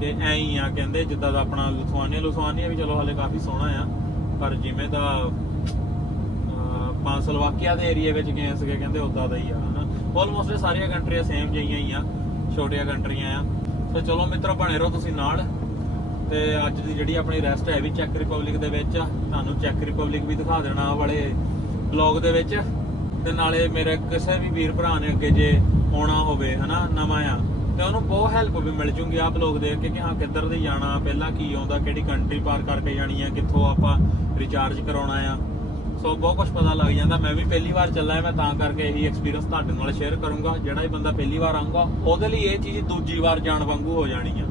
ਕਿ ਐਂ ਹੀ ਆ, ਕਹਿੰਦੇ ਜਿੱਦਾਂ ਦਾ ਆਪਣਾ ਲੁਥਵਾਨੀਆ ਲੁਥਵਾਨੀਆ ਵੀ ਚਲੋ ਹਲੇ ਕਾਫੀ ਸੋਹਣਾ ਆ, ਪਰ ਜਿਵੇਂ ਦਾ ਅਹ, ਸਲੋਵਾਕੀਆ ਦੇ ਏਰੀਆ ਵਿੱਚ ਗਏ ਸੀਗੇ ਕਹਿੰਦੇ ਉਦਾਂ ਦਾ ਹੀ ਆ ਹਨਾ। ਆਲਮੋਸਟ ਸਾਰੀਆਂ ਕੰਟਰੀਆਂ ਸੇਮ ਜਿਹੀਆਂ ਹੀ ਆ ਛੋਟੀਆਂ ਕੰਟਰੀਆਂ ਆ। ਸੋ ਚਲੋ ਮਿੱਤਰੋ ਬਣੇ ਰਹੋ ਤੁਸੀਂ ਨਾਲ। ਤੇ ਅੱਜ ਦੀ ਜਿਹੜੀ ਆਪਣੀ ਰੈਸਟ ਹੈ ਵੀ ਚੈੱਕ ਰਿਪਬਲਿਕ ਦੇ ਵਿੱਚ ਤੁਹਾਨੂੰ ਚੈੱਕ ਰਿਪਬਲਿਕ ਵੀ ਦਿਖਾ ਦੇਣਾ ਵਾਲੇ ਬਲੌਗ ਦੇ ਵਿੱਚ। ਤੇ ਨਾਲੇ ਮੇਰੇ ਕਿਸੇ ਵੀ ਵੀਰ ਭਰਾ ਨੇ ਅੱਗੇ ਜੇ ਆਉਣਾ ਹੋਵੇ ਹਨਾ ਨਵਾਂ ਆ ਤੇ ਉਹਨੂੰ ਬਹੁਤ ਹੈਲਪ ਵੀ ਮਿਲ ਜੂਗੀ ਆ ਬਲੌਗ ਦੇਖ ਕੇ ਕਿ ਹਾਂ ਕਿੱਧਰ ਦੀ ਜਾਣਾ ਪਹਿਲਾਂ ਕੀ ਆਉਂਦਾ ਕਿਹੜੀ ਕੰਟਰੀ ਪਾਰ ਕਰਕੇ ਜਾਣੀ ਆ ਕਿੱਥੋਂ ਆਪਾਂ ਰਿਚਾਰਜ ਕਰਾਉਣਾ ਆ। ਸੋ ਬਹੁਤ ਕੁਝ ਪਤਾ ਲੱਗ ਜਾਂਦਾ। ਮੈਂ ਵੀ ਪਹਿਲੀ ਵਾਰ ਚੱਲਾ ਮੈਂ ਤਾਂ ਕਰਕੇ ਇਹੀ ਐਕਸਪੀਰੀਅੰਸ ਤੁਹਾਡੇ ਨਾਲ ਸ਼ੇਅਰ ਕਰੂੰਗਾ। ਜਿਹੜਾ ਵੀ ਬੰਦਾ ਪਹਿਲੀ ਵਾਰ ਆਊਗਾ, ਉਹਦੇ ਲਈ ਇਹ ਚੀਜ਼ ਦੂਜੀ ਵਾਰ ਜਾਣ ਵਾਂਗੂ ਹੋ ਜਾਣੀ ਆ।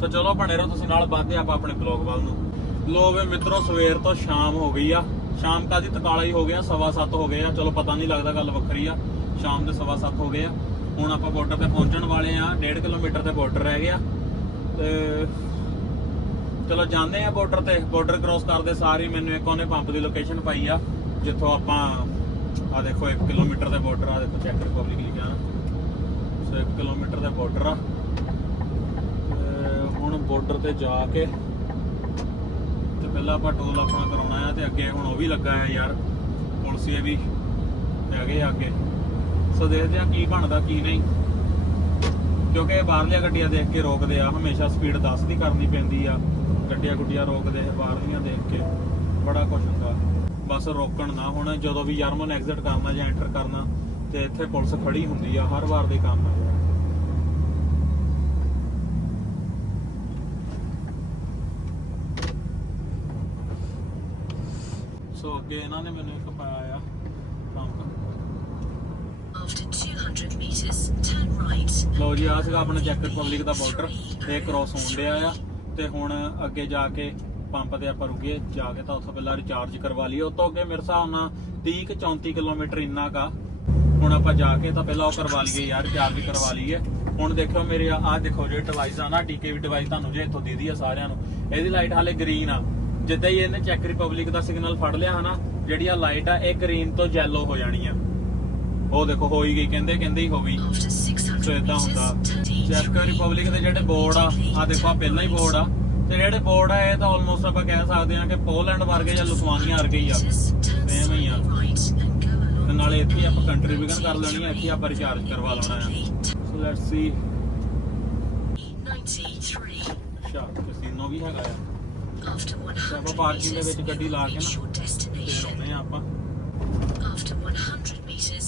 ਸੋ ਚਲੋ ਬਣੇ ਰਹੋ ਤੁਸੀਂ ਨਾਲ ਵੱਧਦੇ ਆਪਾਂ ਆਪਣੇ ਬਲੌਗ ਵੱਲ ਨੂੰ। ਲੋ ਵੇ ਮਿੱਤਰੋ, ਸਵੇਰ ਤੋਂ ਸ਼ਾਮ ਹੋ ਗਈ ਆ। ਸ਼ਾਮ ਕਾਦੀ ਤਕਾਲਾ ਹੀ ਹੋ ਗਿਆ, ਸਵਾ ਸੱਤ ਹੋ ਗਏ ਆ। ਚਲੋ ਪਤਾ ਨਹੀਂ ਲੱਗਦਾ ਗੱਲ ਵੱਖਰੀ ਆ। ਸ਼ਾਮ ਦੇ ਸਵਾ ਸੱਤ ਹੋ ਗਏ ਆ। ਹੁਣ ਆਪਾਂ ਬਾਰਡਰ ਤੇ ਪਹੁੰਚਣ ਵਾਲੇ ਆ। 1.5 ਕਿਲੋਮੀਟਰ ਤੇ ਬਾਰਡਰ ਰਹਿ ਗਿਆ। ਤੇ ਚਲੋ ਜਾਂਦੇ ਆ ਬਾਰਡਰ ਤੇ ਬਾਰਡਰ ਕ੍ਰੋਸ ਕਰਦੇ ਸਾਰੀ, ਮੈਨੂੰ ਇੱਕ ਉਹਨੇ ਪੰਪ ਦੀ ਲੋਕੇਸ਼ਨ ਪਾਈ ਆ, ਜਿੱਥੋਂ ਆਪਾਂ ਆ ਦੇਖੋ 1 ਕਿਲੋਮੀਟਰ ਦਾ ਬਾਰਡਰ ਆ, ਦੇਖੋ ਚੈੱਕ ਰਿਪਬਲਿਕ ਲਿਖਿਆ ਸੋ 1 ਕਿਲੋਮੀਟਰ ਦਾ ਬਾਰਡਰ ਆ। ਤੇ ਹੁਣ ਬਾਰਡਰ ਤੇ ਜਾ ਕੇ, ਤੇ ਪਹਿਲਾਂ ਆਪਾਂ ਟੋਲ ਆਪਣਾ ਕਰਾਉਣਾ ਆ, ਤੇ ਅੱਗੇ ਹੁਣ ਉਹ ਵੀ ਲੱਗਾ ਆ ਯਾਰ ਪੁਲਿਸੀਏ ਵੀ ਹੈਗੇ ਆ ਅੱਗੇ। ਸੋ ਦੇਖਦੇ ਆ ਕੀ ਬਣਦਾ, ਕੀ ਨਹੀਂ। ਕਿਉਂਕਿ ਬਾਹਰਲੀਆਂ ਗੱਡੀਆਂ ਦੇਖ ਕੇ ਰੋਕਦੇ ਆ, ਹਮੇਸ਼ਾ ਸਪੀਡ 10 ਦੀ ਕਰਨੀ ਪੈਂਦੀ ਆ। ਗੱਡੀਆਂ ਗੁੱਡੀਆਂ ਰੋਕਦੇ ਬਾਹਰਲੀਆਂ ਦੇਖ ਕੇ ਬੜਾ ਕੁਝ ਹੁੰਦਾ। ਬਸ ਰੋਕਣ ਨਾ ਹੁਣ ਜਦੋਂ ਵੀ ਜਰਮਨ ਐਗਜ਼ਿਟ ਕਰਨਾ ਜਾਂ ਐਂਟਰ ਕਰਨਾ ਤੇ ਇੱਥੇ ਪੁਲਿਸ ਖੜੀ ਹੁੰਦੀ ਆ ਹਰ ਵਾਰ ਦੇ ਕੰਮ ਆ। ਸੋ ਅੱਗੇ ਇਹਨਾਂ ਨੇ ਮੈਨੂੰ ਇੱਕ ਪਾਇਆ ਆ pump. After 200 meters, turn right. ਲੋ ਜੀ ਆ ਸੀਗਾ ਆਪਣਾ ਚੈੱਕ ਰਿਪਬਲਿਕ ਦਾ ਬਾਰਡਰ ਤੇ ਕ੍ਰੋਸ ਹੋਣ ਡਿਆ ਆ। ਤੇ ਹੁਣ ਅੱਗੇ ਜਾ ਕੇ ਪੰਪ ਤੇ ਆਪਾਂ ਰੁਕੇ ਜਾ ਕੇ ਤਾਂ ਉੱਥੋਂ ਪਹਿਲਾਂ ਰਿਚਾਰਜ ਕਰਵਾ ਲਈਏ। ਉਤੋਂ ਅੱਗੇ ਮੇਰੇ ਹਿਸਾਬ ਨਾਲ 30 ਕੁ 34 ਕਿਲੋਮੀਟਰ ਇੰਨਾ ਕਾ ਹੁਣ ਆਪਾਂ ਜਾ ਕੇ ਤਾਂ ਪਹਿਲਾਂ ਉਹ ਕਰਵਾ ਲਈਏ ਯਾਰ ਰਿਚਾਰਜ ਕਰਵਾ ਲਈਏ। ਹੁਣ ਦੇਖੋ ਮੇਰੇ ਆਹ ਦੇਖੋ ਜੇ ਡਿਵਾਈਸ ਆ ਨਾ ਡੀਕੇਵੀ ਡਿਵਾਈਸ ਤੁਹਾਨੂੰ ਜੇ ਇੱਥੋਂ ਦੀਦੀ ਆ ਸਾਰਿਆਂ ਨੂੰ। ਇਹਦੀ ਲਾਈਟ ਹਾਲੇ ਗ੍ਰੀਨ ਆ। ਜਿੱਦਾਂ ਹੀ ਇਹਨੇ ਚੈੱਕ ਰਿਪਬਲਿਕ ਦਾ ਸਿਗਨਲ ਫੜ ਲਿਆ ਹਨਾ, ਜਿਹੜੀ ਆ ਲਾਈਟ ਆ, ਇਹ ਗ੍ਰੀਨ ਤੋਂ ਯੈਲੋ ਹੋ ਜਾਣੀ ਆ। ਉਹ ਦੇਖੋ ਹੋ ਹੀ ਗਈ ਕਹਿੰਦੇ ਕਹਿੰਦੇ ਹੀ ਹੋ ਗਈ ਸੋ ਇਦਾਂ ਹੁੰਦਾ ਚੈੱਕ ਰਿਪਬਲਿਕ ਦੇ ਜਿਹੜੇ ਬੋਰਡ ਆ ਆ ਦੇਖੋ ਆ ਪਹਿਲਾਂ ਹੀ ਬੋਰਡ ਆ ਤੇ ਜਿਹੜੇ ਬੋਰਡ ਆ ਇਹ ਤਾਂ ਆਲਮੋਸਟ ਆਪਾਂ ਕਹਿ ਸਕਦੇ ਆ ਕਿ ਪੋਲੈਂਡ ਵਰਗੇ ਜਾਂ ਲੁਥਵਾਨੀਆ ਵਰਗੇ ਹੀ ਆ Same ਹੀ ਆ। ਤੇ ਨਾਲੇ ਇੱਥੇ ਹੀ ਆਪਾਂ ਕੰਟਰੀਬਿਊਸ਼ਨ ਕਰ ਲੈਣੀ ਆ ਇੱਥੇ ਆਪਾਂ ਰਿਚਾਰਜ ਕਰਵਾ ਲੈਣਾ ਆ ਸੋ ਲੈਟਸ ਸੀ 93. ਅੱਛਾ ਕਸੀਨੋ ਵੀ ਹੈਗਾ ਆ ਆਪਾਂ ਪਾਰਕਿੰਗ ਦੇ ਵਿੱਚ ਗੱਡੀ ਲਾ ਕੇ ਨਾ ਤੇ destination. ਆ ਆਪਾਂ After 100 meters,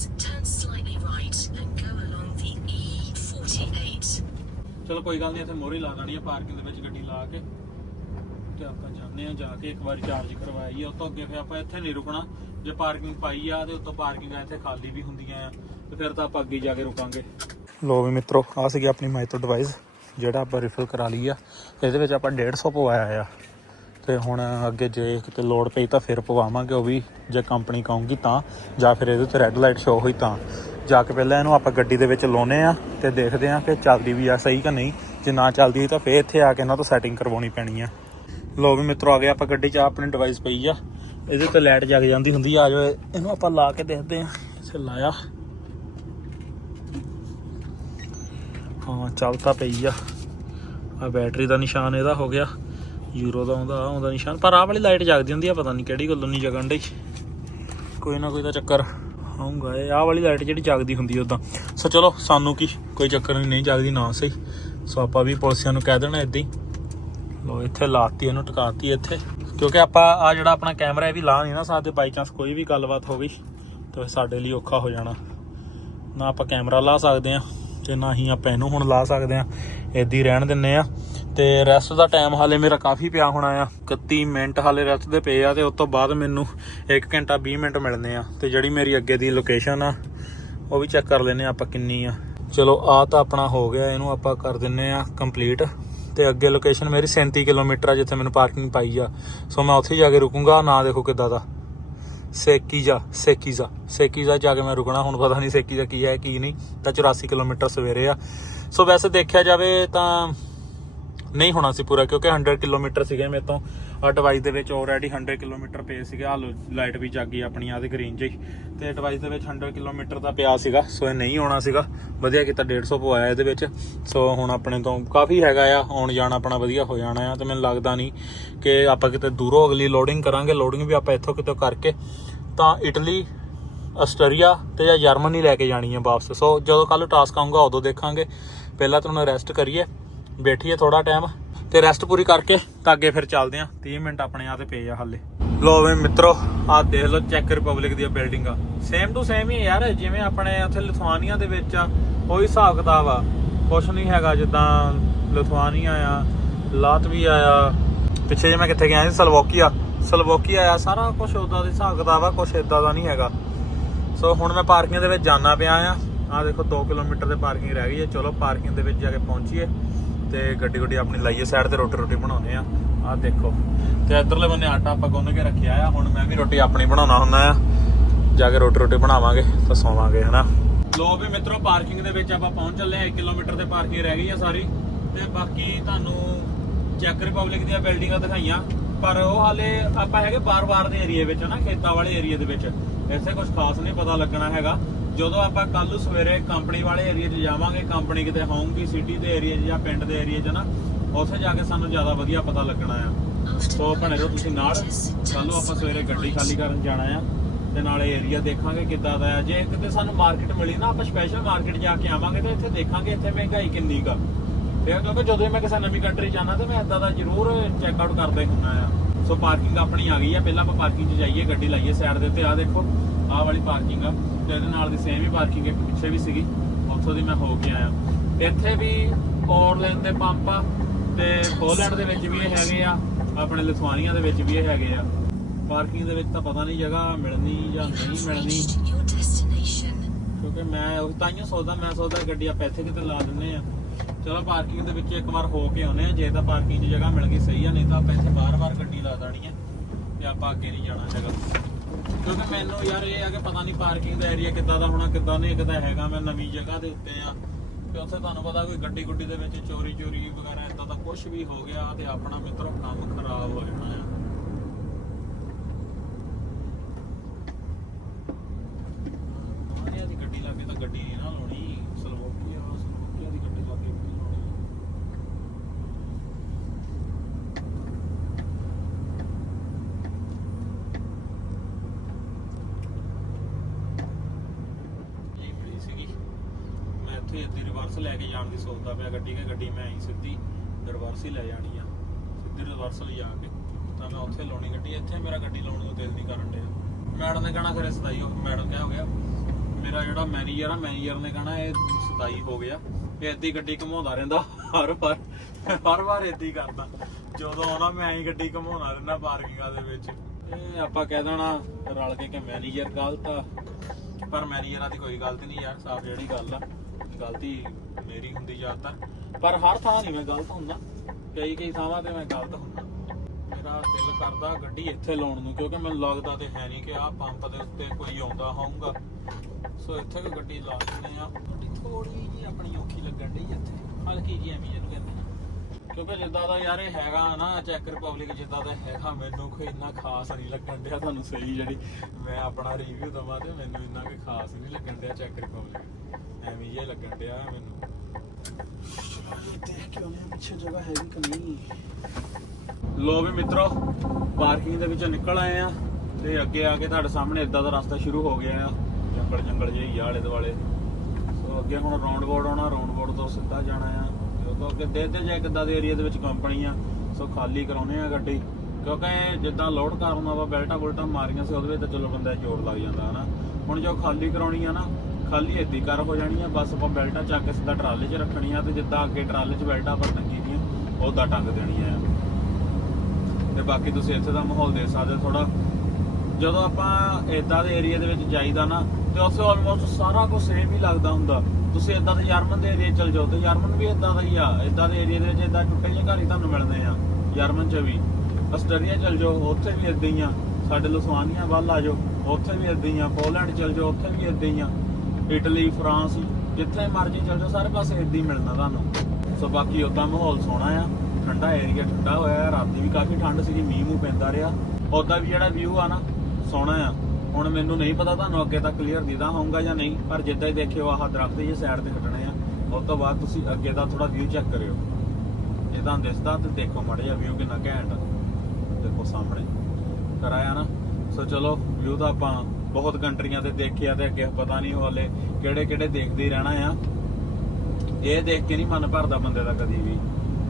ਚਲੋ ਕੋਈ ਗੱਲ ਨਹੀਂ ਇੱਥੇ ਮੋਹਰੀ ਲਾ ਦੇਣੀ ਆ ਪਾਰਕਿੰਗ ਦੇ ਵਿੱਚ ਗੱਡੀ ਲਾ ਕੇ। ਤੇ ਆਪਾਂ ਜਾਂਦੇ ਆ ਜਾ ਕੇ ਇੱਕ ਵਾਰੀ ਚਾਰਜ ਕਰਵਾਈਏ ਉਸ ਤੋਂ ਅੱਗੇ ਫਿਰ ਆਪਾਂ ਇੱਥੇ ਨਹੀਂ ਰੁਕਣਾ। ਜੇ ਪਾਰਕਿੰਗ ਪਾਈ ਆ ਤੇ ਉੱਤੋਂ ਪਾਰਕਿੰਗਾਂ ਇੱਥੇ ਖਾਲੀ ਵੀ ਹੁੰਦੀਆਂ ਆ, ਤੇ ਫਿਰ ਤਾਂ ਆਪਾਂ ਅੱਗੇ ਜਾ ਕੇ ਰੁਕਾਂਗੇ। ਲੋ ਵੀ ਮਿੱਤਰੋ ਆ ਸੀਗੀ ਆਪਣੀ ਮਾਈਟੋ ਡਿਵਾਈਸ ਜਿਹੜਾ ਆਪਾਂ ਰਿਫਿਲ ਕਰਾ ਲਈ ਆ। ਇਹਦੇ ਵਿੱਚ ਆਪਾਂ 150 ਪਵਾਇਆ ਆ। ਤੇ ਹੁਣ ਅੱਗੇ ਜੇ ਕਿਤੇ ਲੋਡ ਪਈ ਤਾਂ ਫਿਰ ਪਵਾਵਾਂਗੇ, ਉਹ ਵੀ ਜੇ ਕੰਪਨੀ ਕਹੂੰਗੀ ਤਾਂ, ਜਾਂ ਫਿਰ ਇਹਦੇ ਤੇ ਰੈੱਡ ਲਾਈਟ ਸ਼ੋ ਹੋਈ ਤਾਂ। ਜਾ ਕੇ ਪਹਿਲਾਂ ਇਹਨੂੰ ਆਪਾਂ ਗੱਡੀ ਦੇ ਵਿੱਚ ਲਾਉਨੇ ਆ ਤੇ ਦੇਖਦੇ ਆ ਕਿ ਚੱਲਦੀ ਵੀ ਆ ਸਹੀ ਕਿ ਨਹੀਂ। ਜੇ ਨਾ ਚੱਲਦੀ ਹੋਈ ਤਾਂ ਫੇਰ ਇੱਥੇ ਆ ਕੇ ਇਹਨਾਂ ਤੋਂ ਸੈਟਿੰਗ ਕਰਵਾਉਣੀ ਪੈਣੀ ਆ। ਲੋ ਵੀ ਮਿੱਤਰੋ, ਆ ਗਏ ਆਪਾਂ ਗੱਡੀ 'ਚ ਆਪਣੀ ਡਿਵਾਈਸ ਪਈ ਆ। ਇਹਦੇ ਤੇ ਲਾਈਟ ਜਗ ਜਾਂਦੀ ਹੁੰਦੀ ਆ। ਆ ਜਾਓ, ਇਹਨੂੰ ਆਪਾਂ ਲਾ ਕੇ ਦੇਖਦੇ ਆ ਇੱਥੇ ਲਾਇਆ। ਹਾਂ, ਚੱਲ ਤਾਂ ਪਈ ਆ। ਆ ਬੈਟਰੀ ਦਾ ਨਿਸ਼ਾਨ ਇਹਦਾ ਹੋ ਗਿਆ। ਯੂਰੋ ਦਾ ਆਉਂਦਾ, ਆਹ ਆਉਂਦਾ ਨਿਸ਼ਾਨ। ਪਰ ਆਹ ਵਾਲੀ ਲਾਈਟ ਜਗਦੀ ਹੁੰਦੀ ਆ, ਪਤਾ ਨਹੀਂ ਕਿਹੜੀ ਗੱਲੋਂ ਨਹੀਂ ਜਗਣ ਡਈ। ਕੋਈ ਨਾ ਕੋਈ ਤਾਂ ਚੱਕਰ। ਆਉਂਗਾ ਇਹ। ਆਹ ਵਾਲੀ ਲਾਈਟ ਜਿਹੜੀ ਜਗਦੀ ਹੁੰਦੀ ਉਦਾਂ ਸੋ ਚਲੋ, ਸਾਨੂੰ ਕੀ? ਕੋਈ ਚੱਕਰ ਨਹੀਂ ਨਹੀਂ ਜਗਦੀ ਨਾ ਸਹੀ। ਸੋ ਆਪਾਂ ਵੀ ਪੁਲਿਸਿਆਂ ਨੂੰ ਕਹਿ ਦੇਣਾ ਇਦਾਂ ਹੀ। ਲੋ ਇੱਥੇ ਲਾਤੀ, ਇਹਨੂੰ ਟਿਕਾਤੀ ਇੱਥੇ। ਕਿਉਂਕਿ ਆਪਾਂ ਆ ਜਿਹੜਾ ਆਪਣਾ ਕੈਮਰਾ, ਇਹ ਵੀ ਲਾ ਨਹੀਂ ਨਾ ਸਕਦੇ ਬਾਈ ਚਾਂਸ ਕੋਈ ਵੀ ਗੱਲਬਾਤ ਹੋ ਗਈ, ਤਾਂ ਸਾਡੇ ਲਈ ਔਖਾ ਹੋ ਜਾਣਾ। ਨਾ ਆਪਾਂ ਕੈਮਰਾ ਲਾ ਸਕਦੇ ਆ ਤੇ ਨਾ ਹੀ ਆਪਾਂ ਇਹਨੂੰ ਹੁਣ ਲਾ ਸਕਦੇ ਆ ਏਦੀ ਰਹਿਣ ਦਿੰਨੇ ਆ ਤੇ ਰੈਸਟ ਦਾ ਟਾਈਮ ਹਾਲੇ ਮੇਰਾ ਕਾਫੀ ਪਿਆ ਹੋਣਾ ਆ। 31 ਮਿੰਟ ਹਾਲੇ ਰੈਸਟ ਦੇ ਪਏ ਆ ਤੇ ਉਸ ਤੋਂ ਬਾਅਦ ਮੈਨੂੰ 1 ਘੰਟਾ 20 ਮਿੰਟ ਮਿਲਨੇ ਆ। ਤੇ ਜਿਹੜੀ ਮੇਰੀ ਅੱਗੇ ਦੀ ਲੋਕੇਸ਼ਨ ਆ, ਉਹ ਵੀ ਚੈੱਕ ਕਰ ਲੈਨੇ ਆ ਆਪਾਂ ਕਿੰਨੀ ਆ। ਚਲੋ ਆ ਤਾਂ ਆਪਣਾ ਹੋ ਗਿਆ। ਇਹਨੂੰ ਆਪਾਂ ਕਰ ਦਿੰਨੇ ਆ ਕੰਪਲੀਟ ਤੇ ਅੱਗੇ ਲੋਕੇਸ਼ਨ ਮੇਰੀ 37 ਕਿਲੋਮੀਟਰ ਆ ਜਿੱਥੇ ਮੈਨੂੰ ਪਾਰਕਿੰਗ ਪਾਈ ਆ। ਸੋ ਮੈਂ ਉੱਥੇ ਜਾ ਕੇ ਰੁਕੂੰਗਾ। ਨਾ ਦੇਖੋ ਕਿੱਦਾਂ ਦਾ। ਸੇਕੀਜਾ ਸੇਕੀਜਾ ਸੇਕੀਜਾ ਜਾ ਕੇ ਮੈਂ ਰੁਕਣਾ, ਹੁਣ ਪਤਾ ਨਹੀਂ ਸੇਕੀਜਾ ਕੀ ਹੈ, ਕੀ ਨਹੀਂ। ਤਾਂ 84 ਕਿਲੋਮੀਟਰ ਸਵੇਰੇ ਆ। ਸੋ ਵੈਸੇ ਦੇਖਿਆ ਜਾਵੇ ਤਾਂ ਨਹੀਂ ਹੋਣਾ ਸੀ ਪੂਰਾ, ਕਿਉਂਕਿ 100 ਕਿਲੋਮੀਟਰ ਸੀਗੇ ਮੇਰੇ ਤੋਂ। ਆ ਡਿਵਾਈਸ ਦੇ ਵਿੱਚ ਆਲਰੇਡੀ 100 ਕਿਲੋਮੀਟਰ ਪਏ ਸੀਗੇ। ਆ ਲਾਈਟ ਵੀ ਜਾਗੀ ਗਈ ਆਪਣੀ ਆ ਦੇ ਗ੍ਰੀਨ ਜਿਹੀ ਤੇ ਡਿਵਾਈਸ ਦੇ ਵਿੱਚ 100 ਕਿਲੋਮੀਟਰ ਦਾ ਪਿਆ ਸੀਗਾ, ਸੋ ਇਹ ਨਹੀਂ ਆਉਣਾ ਸੀਗਾ। ਵਧੀਆ ਕੀਤਾ 150 ਪਵਾਇਆ ਇਹਦੇ ਵਿੱਚ। ਸੋ ਹੁਣ ਆਪਣੇ ਤੋਂ ਕਾਫੀ ਹੈਗਾ ਆ, ਆਉਣ ਜਾਣ ਆਪਣਾ ਵਧੀਆ ਹੋ ਜਾਣਾ ਆ। ਤੇ ਮੈਨੂੰ ਲੱਗਦਾ ਨਹੀਂ ਕਿ ਆਪਾਂ ਕਿਤੇ ਦੂਰੋਂ ਅਗਲੀ ਲੋਡਿੰਗ ਕਰਾਂਗੇ। ਲੋਡਿੰਗ ਵੀ ਆਪਾਂ ਇੱਥੋਂ ਕਿਤੋਂ ਕਰਕੇ ਤਾਂ ਇਟਲੀ, ਆਸਟਰੀਆ ਤੇ ਜਾਂ ਜਰਮਨੀ ਲੈ ਕੇ ਜਾਣੀ ਹੈ ਵਾਪਸ। ਸੋ ਜਦੋਂ ਕੱਲ ਟਾਸਕ ਆਊਗਾ, ਉਦੋਂ ਦੇਖਾਂਗੇ। ਪਹਿਲਾਂ ਤਾਂ ਉਹਨੂੰ ਰੈਸਟ ਕਰੀਏ। ਬੈਠੀਏ ਥੋੜਾ ਟਾਈਮ ਤੇ ਰੈਸਟ ਪੂਰੀ ਕਰਕੇ ਤਾਂ ਅੱਗੇ ਫਿਰ ਚੱਲਦੇ ਆਂ 30 ਮਿੰਟ ਆਪਣੇ ਆ ਤੇ ਪਏ ਆ ਹਾਲੇ। ਲੋ ਵੇ ਮਿੱਤਰੋ ਆ ਦੇਖ ਲਓ ਚੈੱਕ ਰਿਪਬਲਿਕ ਦੀ ਬਿਲਡਿੰਗ ਸੇਮ ਟੂ ਸੇਮ ਹੀ ਯਾਰ, ਜਿਵੇਂ ਆਪਣੇ ਉੱਥੇ ਲਿਥੁਆਨੀਆ ਦੇ ਵਿੱਚ ਆ, ਉਹੀ ਹਿਸਾਬ ਕਿਤਾਬ ਆ। ਕੁਛ ਨਹੀਂ ਹੈਗਾ ਜਿੱਦਾਂ ਲਿਥੁਆਨੀਆ ਆ ਲਾਤਵੀਆ ਆ। ਪਿੱਛੇ ਜੇ ਮੈਂ ਕਿੱਥੇ ਗਿਆ ਸੀ ਸਲਵੋਕੀਆ ਸਲਵੋਕੀਆ ਆ, ਸਾਰਾ ਕੁਝ ਉਦਾਂ ਦੇ ਹਿਸਾਬ ਕਿਤਾਬ ਆ ਕੁਝ ਇਦਾਂ ਦਾ ਨਹੀਂ ਹੈਗਾ। ਸੋ ਹੁਣ ਮੈਂ ਪਾਰਕਿੰਗ ਦੇ ਵਿੱਚ ਜਾਣਾ ਪਿਆ ਆ। ਆ ਦੇਖੋ 2 ਕਿਲੋਮੀਟਰ ਦੇ ਪਾਰਕਿੰਗ ਰਹਿ ਗਈ ਹੈ ਚਲੋ ਪਾਰਕਿੰਗ ਦੇ ਵਿੱਚ ਜਾ ਕੇ ਪਹੁੰਚੀਏ। ਤੇ ਗੱਡੀ ਗੱਡੀ ਆਪਣੀ ਲਾਈਏ ਸਾਈਡ ਤੇ ਰੋਟੀ ਰੋਟੀ ਬਣਾਉਨੇ ਆ। ਆ ਦੇਖੋ। ਤੇ ਇਧਰਲੇ ਬੰਨੇ ਆਟਾ ਆਪਾਂ ਗੁੰਨ ਕੇ ਰੱਖਿਆ ਆ। ਹੁਣ ਮੈਂ ਵੀ ਰੋਟੀ ਆਪਣੀ ਬਣਾਉਣਾ ਹੁੰਦਾ ਆ। ਜਾ ਕੇ ਰੋਟੀ ਰੋਟੀ ਬਣਾਵਾਂਗੇ ਤਾਂ ਸੌਵਾਂਗੇ, ਹਨਾ। ਲੋ ਵੀ ਮਿੱਤਰੋ ਪਾਰਕਿੰਗ ਦੇ ਵਿੱਚ ਆਪਾਂ ਪਹੁੰਚ ਚੱਲੇ ਆ। 1 ਕਿਲੋਮੀਟਰ ਤੇ ਪਾਰਕਿੰਗ ਰਹਿ ਗਈ ਆ ਸਾਰੀ। ਤੇ ਬਾਕੀ ਤੁਹਾਨੂੰ ਚੈੱਕ ਰਿਪਬਲਿਕ ਦੀਆਂ ਬਿਲਡਿੰਗਾਂ ਦਿਖਾਈਆਂ। ਪਰ ਉਹ ਹਾਲੇ ਆਪਾਂ ਹੈਗੇ ਬਾਰ-ਬਾਰ ਦੇ ਏਰੀਆ ਵਿੱਚ ਨਾ ਖੇਤਾਂ ਵਾਲੇ ਏਰੀਆ ਦੇ ਵਿੱਚ। ਇੱਥੇ ਕੁਝ ਖਾਸ ਨਹੀਂ ਪਤਾ ਲੱਗਣਾ ਹੈਗਾ। ਜਦੋਂ ਆਪਾਂ ਕੱਲ ਨੂੰ ਸਵੇਰੇ ਕੰਪਨੀ ਵਾਲੇ ਏਰੀਆ 'ਚ ਜਾਵਾਂਗੇ, ਕੰਪਨੀ ਕਿਤੇ ਹੋਊਗੀ ਸਿਟੀ ਦੇ ਏਰੀਆ 'ਚ ਜਾਂ ਪਿੰਡ ਦੇ ਏਰੀਆ 'ਚ ਨਾ, ਉੱਥੇ ਜਾ ਕੇ ਸਾਨੂੰ ਜ਼ਿਆਦਾ ਵਧੀਆ ਪਤਾ ਲੱਗਣਾ ਆ। ਸੋ ਬਣੇ ਰਹੋ ਤੁਸੀਂ ਨਾਲ ਕੱਲ ਨੂੰ ਆਪਾਂ ਸਵੇਰੇ ਗੱਡੀ ਖਾਲੀ ਕਰਨ ਜਾਣਾ ਆ ਤੇ ਨਾਲੇ ਏਰੀਆ ਦੇਖਾਂਗੇ ਕਿੱਦਾਂ ਦਾ ਆ। ਜੇ ਕਿਤੇ ਸਾਨੂੰ ਮਾਰਕੀਟ ਮਿਲੀ ਨਾ, ਆਪਾਂ ਸਪੈਸ਼ਲ ਮਾਰਕੀਟ ਜਾ ਕੇ ਆਵਾਂਗੇ ਤੇ ਇੱਥੇ ਦੇਖਾਂਗੇ ਇੱਥੇ ਮਹਿੰਗਾਈ ਕਿੰਨੀ ਗਾ ਫਿਰ ਕਿਉਂਕਿ ਜਦੋਂ ਮੈਂ ਕਿਸੇ ਨਵੀਂ ਕੰਟਰੀ ਜਾਣਾ ਤੇ ਮੈਂ ਇਦਾਂ ਦਾ ਜ਼ਰੂਰ ਚੈੱਕ ਆਊਟ ਕਰਦਾ ਹੀ ਹੁੰਦਾ ਆ। ਸੋ ਪਾਰਕਿੰਗ ਆਪਣੀ ਆ ਗਈ ਆ। ਪਹਿਲਾਂ ਆਪਾਂ ਪਾਰਕਿੰਗ 'ਚ ਜਾਈਏ ਗੱਡੀ ਲਾਈਏ ਸਾਈਡ ਦੇ ਉੱਤੇ। ਆ ਦੇਖੋ ਆਹ ਵਾਲੀ ਪਾਰਕਿੰਗ ਆ। ਤੇ ਇਹਦੇ ਨਾਲ ਦੀ ਸੇਮ ਹੀ ਪਾਰਕਿੰਗ ਇੱਕ ਪਿੱਛੇ ਵੀ ਸੀਗੀ। ਉੱਥੋਂ ਦੀ ਮੈਂ ਹੋ ਕੇ ਆਇਆ। ਇੱਥੇ ਵੀ ਪੋਰਲੈਂਡ ਦੇ ਪੰਪ ਆ ਤੇ ਪੋਲੈਂਡ ਦੇ ਵਿੱਚ ਵੀ ਇਹ ਹੈਗੇ ਆ। ਆਪਣੇ ਲਿਥੁਆਨੀਆ ਦੇ ਵਿੱਚ ਵੀ ਇਹ ਹੈਗੇ ਆ। ਪਾਰਕਿੰਗ ਦੇ ਵਿੱਚ ਤਾਂ ਪਤਾ ਨਹੀਂ ਜਗ੍ਹਾ ਮਿਲਣੀ ਜਾਂ ਨਹੀਂ ਮਿਲਣੀ. ਕਿਉਂਕਿ ਮੈਂ ਉਹ ਤਾਈਓ ਸੋਚਦਾ ਮੈਂ ਸੋਚਦਾ ਗੱਡੀ ਆਪਾਂ ਇੱਥੇ ਕਿਤੇ ਲਾ ਦਿੰਨੇ ਆ। ਚਲੋ ਪਾਰਕਿੰਗ ਦੇ ਵਿੱਚ ਇੱਕ ਵਾਰ ਹੋ ਕੇ ਆਉਨੇ ਆ ਜੇ ਤਾਂ ਪਾਰਕਿੰਗ 'ਚ ਜਗ੍ਹਾ ਮਿਲ ਗਈ ਸਹੀ ਆ, ਨਹੀਂ ਤਾਂ ਆਪਾਂ ਇੱਥੇ ਬਾਰ-ਬਾਰ ਗੱਡੀ ਲਾ ਦੇਣੀ ਆ ਤੇ ਆਪਾਂ ਅੱਗੇ ਨਹੀਂ ਜਾਣਾ ਜਗ੍ਹਾ ਕਿਉਂਕਿ ਮੈਨੂੰ ਯਾਰ ਇਹ ਆ ਕਿ ਪਤਾ ਨਹੀਂ ਪਾਰਕਿੰਗ ਦਾ ਏਰੀਆ ਕਿੱਦਾਂ ਦਾ ਹੋਣਾ, ਕਿੱਦਾਂ ਨਹੀਂ ਕਿੱਦਾਂ ਹੈਗਾ ਮੈਂ ਨਵੀਂ ਜਗ੍ਹਾ ਦੇ ਉੱਤੇ ਆ ਤੇ ਉੱਥੇ ਤੁਹਾਨੂੰ ਪਤਾ ਕੋਈ ਗੱਡੀ ਗੁੱਡੀ ਦੇ ਵਿੱਚ ਚੋਰੀ ਚੋਰੀ ਵਗੈਰਾ ਇਦਾਂ ਦਾ ਕੁਝ ਵੀ ਹੋ ਗਿਆ ਤੇ ਆਪਣਾ ਮਿੱਤਰੋ ਕੰਮ ਖਰਾਬ ਹੋ ਜਾਣਾ ਆ। ਮਾਰਿਆ ਦੀ ਗੱਡੀ ਲੱਗੇ ਤਾਂ ਗੱਡੀ ਨਹੀਂ ਨਾ ਲਾਉਣੀ ਸਲਵੋਕੀ ਆ ਸਲਵੋਕੀ ਦੀ ਗੱਡੀ ਲੱਗੇ ਵੀ ਨਹੀਂ ਲਾਉਣੀ ਇਹ ਬੜੀ ਸੀਗੀ ਮੈਂ ਇੱਥੇ ਇੱਥੇ ਰਿਵਰਸ ਲੈ ਕੇ ਜਾਣ ਦੀ ਸੋਚਦਾ ਪਿਆ, ਗੱਡੀ ਕਿ ਗੱਡੀ ਮੈਂ ਹੀ ਸਿੱਧੀ ਰਿਵਰਸ ਹੀ ਲੈ ਜਾਣੀ ਆ। ਸਿੱਧੀ ਰਿਵਰਸ ਲਈ ਜਾ ਕੇ। ਤਾਂ ਮੈਂ ਉੱਥੇ ਲਾਉਣੀ ਗੱਡੀ, ਇੱਥੇ ਮੇਰਾ ਗੱਡੀ ਲਾਉਣ ਨੂੰ ਦਿਲ ਨਹੀਂ ਕਰਨ ਡਿਆ। ਮੈਡਮ ਨੇ ਕਹਣਾ ਖਰੇ ਸਦਾਈ ਹੋ, ਮੈਡਮ ਕਿਆ ਹੋ ਗਿਆ? ਮੇਰਾ ਜਿਹੜਾ ਮੈਨੇਜਰ ਆ, ਮੈਨੇਜਰ ਨੇ ਕਹਣਾ ਇਹ ਸਦਾਈ ਹੋ ਗਿਆ। ਇਹ ਏਦੀ ਗੱਡੀ ਘੁਮਾਉਂਦਾ ਰਹਿੰਦਾ, ਹਰ ਵਾਰ ਹਰ ਵਾਰ ਏਦੀ ਕਰਦਾ। ਜਦੋਂ ਆਉਣਾ ਮੈਂ ਹੀ ਗੱਡੀ ਘੁਮਾਉਂਦਾ ਰਹਿੰਦਾ ਪਾਰਕਿੰਗਾਂ ਦੇ ਵਿੱਚ। ਇਹ ਆਪਾਂ ਕਹਿ ਦੇਣਾ, ਰਲ ਕੇ ਕਿ ਮੈਨੇਜਰ ਗਲਤ ਆ। ਪਰ ਮੈਨੇਜਰਾਂ ਦੀ ਕੋਈ ਗਲਤੀ ਨਹੀਂ ਯਾਰ, ਸਾਫ਼ ਜਿਹੜੀ ਗੱਲ ਆ, ਗਲਤੀ ਮੇਰੀ ਹੁੰਦੀ ਜ਼ਿਆਦਾਤਰ। ਪਰ ਹਰ ਥਾਂ ਨਹੀਂ ਮੈਂ ਗਲਤ ਹੁੰਦਾ। ਕਈ ਕਈ ਥਾਵਾਂ ਤੇ ਮੈਂ ਗਲਤ ਹੁੰਦਾ। ਮੇਰਾ ਦਿਲ ਕਰਦਾ ਗੱਡੀ ਇੱਥੇ ਲਾਉਣ ਨੂੰ, ਕਿਉਂਕਿ ਮੈਨੂੰ ਲੱਗਦਾ ਤੇ ਹੈ ਨਹੀਂ ਕਿ ਆਹ ਪੰਪ ਦੇ ਉੱਤੇ ਕੋਈ ਆਉਂਦਾ ਹੋਊਗਾ। ਸੋ ਇੱਥੇ ਵੀ ਗੱਡੀ ਲਾ ਦਿੰਦੇ ਆ। ਥੋੜੀ ਜੀ ਆਪਣੀ ਔਖੀ ਲੱਗਣ ਡਈ ਇੱਥੇ। ਹਲਕੀ ਜੀ ਐਵੇਂ ਜਿਹਨੂੰ ਕਿਉਂਕਿ ਜਿੱਦਾਂ ਦਾ ਯਾਰ ਇਹ ਹੈਗਾ ਨਾ ਚੈੱਕ ਰਿਪਬਲਿਕ ਜਿੱਦਾਂ ਦਾ ਹੈਗਾ ਮੈਨੂੰ ਕੋਈ ਇੰਨਾ ਖਾਸ ਨਹੀਂ ਲੱਗਣ ਡਿਆ ਤੁਹਾਨੂੰ ਸਹੀ ਜਿਹੜੀ ਮੈਂ ਆਪਣਾ ਰਿਵਿਊ ਦਵਾਂ ਤੇ ਮੈਨੂੰ ਇੰਨਾ ਕੋਈ ਖਾਸ ਨਹੀਂ ਲੱਗਣ ਡਿਆ ਚੈੱਕ ਰਿਪਬਲਿਕ ਐਵੇਂ ਜਿਹਾ ਲੱਗਣ ਡਿਆ ਮੈਨੂੰ। ਦੇਖ ਪਿੱਛੇ ਜਗ੍ਹਾ ਲੋ ਵੀ ਮਿੱਤਰੋ ਪਾਰਕਿੰਗ ਦੇ ਵਿੱਚੋਂ ਨਿਕਲ ਆਏ ਆ ਤੇ ਅੱਗੇ ਆ ਕੇ ਤੁਹਾਡੇ ਸਾਹਮਣੇ ਇਦਾਂ ਦਾ ਰਸਤਾ ਸ਼ੁਰੂ ਹੋ ਗਿਆ ਆ ਜੰਗਲ ਜੰਗਲ ਜਿਹੇ ਹੀ ਆਲੇ ਦੁਆਲੇ ਸੋ ਅੱਗੇ ਹੁਣ ਰਾਉਂਡ ਬੋਰਡ ਆਉਣਾ ਰਾਉਂਡ ਬੋਰਡ ਤੋਂ ਸਿੱਧਾ ਜਾਣਾ ਆ। ਕਿਉਂਕਿ ਦੇ ਦੇ ਜੇ ਕਿੱਦਾਂ ਦੇ ਏਰੀਆ ਦੇ ਵਿੱਚ ਕੰਪਨੀ ਆ, ਸੋ ਖਾਲੀ ਕਰਾਉਨੇ ਆ ਗੱਡੀ। ਕਿਉਂਕਿ ਜਿੱਦਾਂ ਲੋਡ ਕਰਨ ਵਾ, ਬੈਲਟਾਂ ਬੁਲਟਾਂ ਮਾਰੀਆਂ ਸੀ, ਉਹਦੇ ਵਿੱਚ ਤਾਂ ਚਲੋ ਬੰਦਾ ਜੋਰ ਲੱਗ ਜਾਂਦਾ, ਹਨਾ? ਹੁਣ ਜੋ ਖਾਲੀ ਕਰਾਉਣੀ ਆ ਨਾ, ਖਾਲੀ ਏਦੀ ਕਰ ਹੋ ਜਾਣੀ ਆ, ਬਸ ਆਪਾਂ ਬੈਲਟਾਂ ਚੱਕ ਕੇ ਸਿੱਧਾ ਟਰਾਲੇ 'ਚ ਰੱਖਣੀ ਆ ਤੇ ਜਿੱਦਾਂ ਅੱਗੇ ਟਰਾਲੇ 'ਚ ਬੈਲਟਾਂ ਆਪਾਂ ਟੰਗੀ ਦੀਆਂ ਉਹਦਾ ਟੰਗ ਦੇਣੀ ਆ। ਤੇ ਬਾਕੀ ਤੁਸੀਂ ਇੱਥੇ ਦਾ ਮਾਹੌਲ ਦੇਖ ਸਕਦੇ ਥੋੜਾ ਜਦੋਂ ਆਪਾਂ ਇਦਾਂ ਦੇ ਏਰੀਆ ਦੇ ਵਿੱਚ ਜਾਈਦਾ ਨਾ, ਤੇ ਉੱਥੇ ਆਲਮੋਸਟ ਸਾਰਾ ਕੁਝ ਸੇਮ ਹੀ ਲੱਗਦਾ ਹੁੰਦਾ। ਤੁਸੀਂ ਇਦਾਂ ਦੇ ਜਰਮਨ ਦੇ ਏਰੀਆ ਚਲ ਜਾਓ, ਤੇ ਜਰਮਨ ਵੀ ਇਦਾਂ ਦਾ ਹੀ ਆ। ਇਦਾਂ ਦੇ ਏਰੀਆ ਦੇ ਵਿੱਚ ਇਦਾਂ ਟੁੱਟੇ ਜਿਹੇ ਘਰ ਹੀ ਤੁਹਾਨੂੰ ਮਿਲਦੇ ਆ ਜਰਮਨ 'ਚ ਵੀ। ਆਸਟ੍ਰੇਲੀਆ ਚਲ ਜਾਓ, ਉੱਥੇ ਵੀ ਇਦਾਂ ਹੀ ਆ। ਸਾਡੇ ਲੁਸਵਾਨੀਆ ਵੱਲ ਆ ਜਾਓ, ਉੱਥੇ ਵੀ ਇਦਾਂ ਹੀ ਆ। ਪੋਲੈਂਡ ਚਲ ਜਾਓ, ਉੱਥੇ ਵੀ ਇਦਾਂ ਹੀ ਆ। ਇਟਲੀ ਫਰਾਂਸ ਜਿੱਥੇ ਮਰਜ਼ੀ ਚਲ ਜਾਓ, ਸਾਰੇ ਪਾਸੇ ਇਦਾਂ ਹੀ ਮਿਲਣਾ ਤੁਹਾਨੂੰ। ਸੋ ਬਾਕੀ ਉਦਾਂ ਮਾਹੌਲ ਸੋਹਣਾ ਆ, ਠੰਡਾ ਏਰੀਆ ਠੰਡਾ ਹੋਇਆ, ਰਾਤੀ ਵੀ ਕਾਫੀ ਠੰਡ ਸੀਗੀ, ਮੀਂਹ ਮੂੰਹ ਪੈਂਦਾ ਰਿਹਾ। ਉਦਾਂ ਵੀ ਜਿਹੜਾ ਵਿਊ ਆ ਨਾ, ਸੋਹਣਾ ਆ। ਹੁਣ ਮੈਨੂੰ ਨਹੀਂ ਪਤਾ ਤੁਹਾਨੂੰ ਅੱਗੇ ਤੱਕ ਕਲੀਅਰ ਦਿਖਦਾ ਹੋਊਗਾ ਜਾਂ ਨਹੀਂ, ਪਰ ਜਿੱਦਾਂ ਹੀ ਦੇਖਿਓ ਆਹ ਦਰਖਤ ਜੇ ਸਾਈਡ ਤੇ ਕੱਟਣੇ ਆ, ਉਸ ਤੋਂ ਬਾਅਦ ਤੁਸੀਂ ਅੱਗੇ ਦਾ ਥੋੜਾ ਵਿਊ ਚੈੱਕ ਕਰਿਓ। ਜੇ ਤੁਹਾਨੂੰ ਦਿਸਦਾ ਤੇ ਦੇਖੋ ਮੜ ਜਾ ਵਿਊ ਕਿੰਨਾ ਘੈਂਟ ਦੇਖੋ ਸਾਹਮਣੇ। ਕਰਾਇਆ ਨਾ। ਸੋ ਚਲੋ ਵਿਊ ਤਾਂ ਆਪਾਂ ਬਹੁਤ ਕੰਟਰੀਆਂ ਤੇ ਦੇਖਿਆ ਤੇ ਅੱਗੇ ਪਤਾ ਨਹੀਂ ਹਾਲੇ ਕਿਹੜੇ ਕਿਹੜੇ ਦੇਖਦੇ ਰਹਿਣਾ ਆ। ਇਹ ਦੇਖ ਕੇ ਨਹੀਂ ਮਨ ਭਰਦਾ ਬੰਦੇ ਦਾ ਕਦੀ ਵੀ।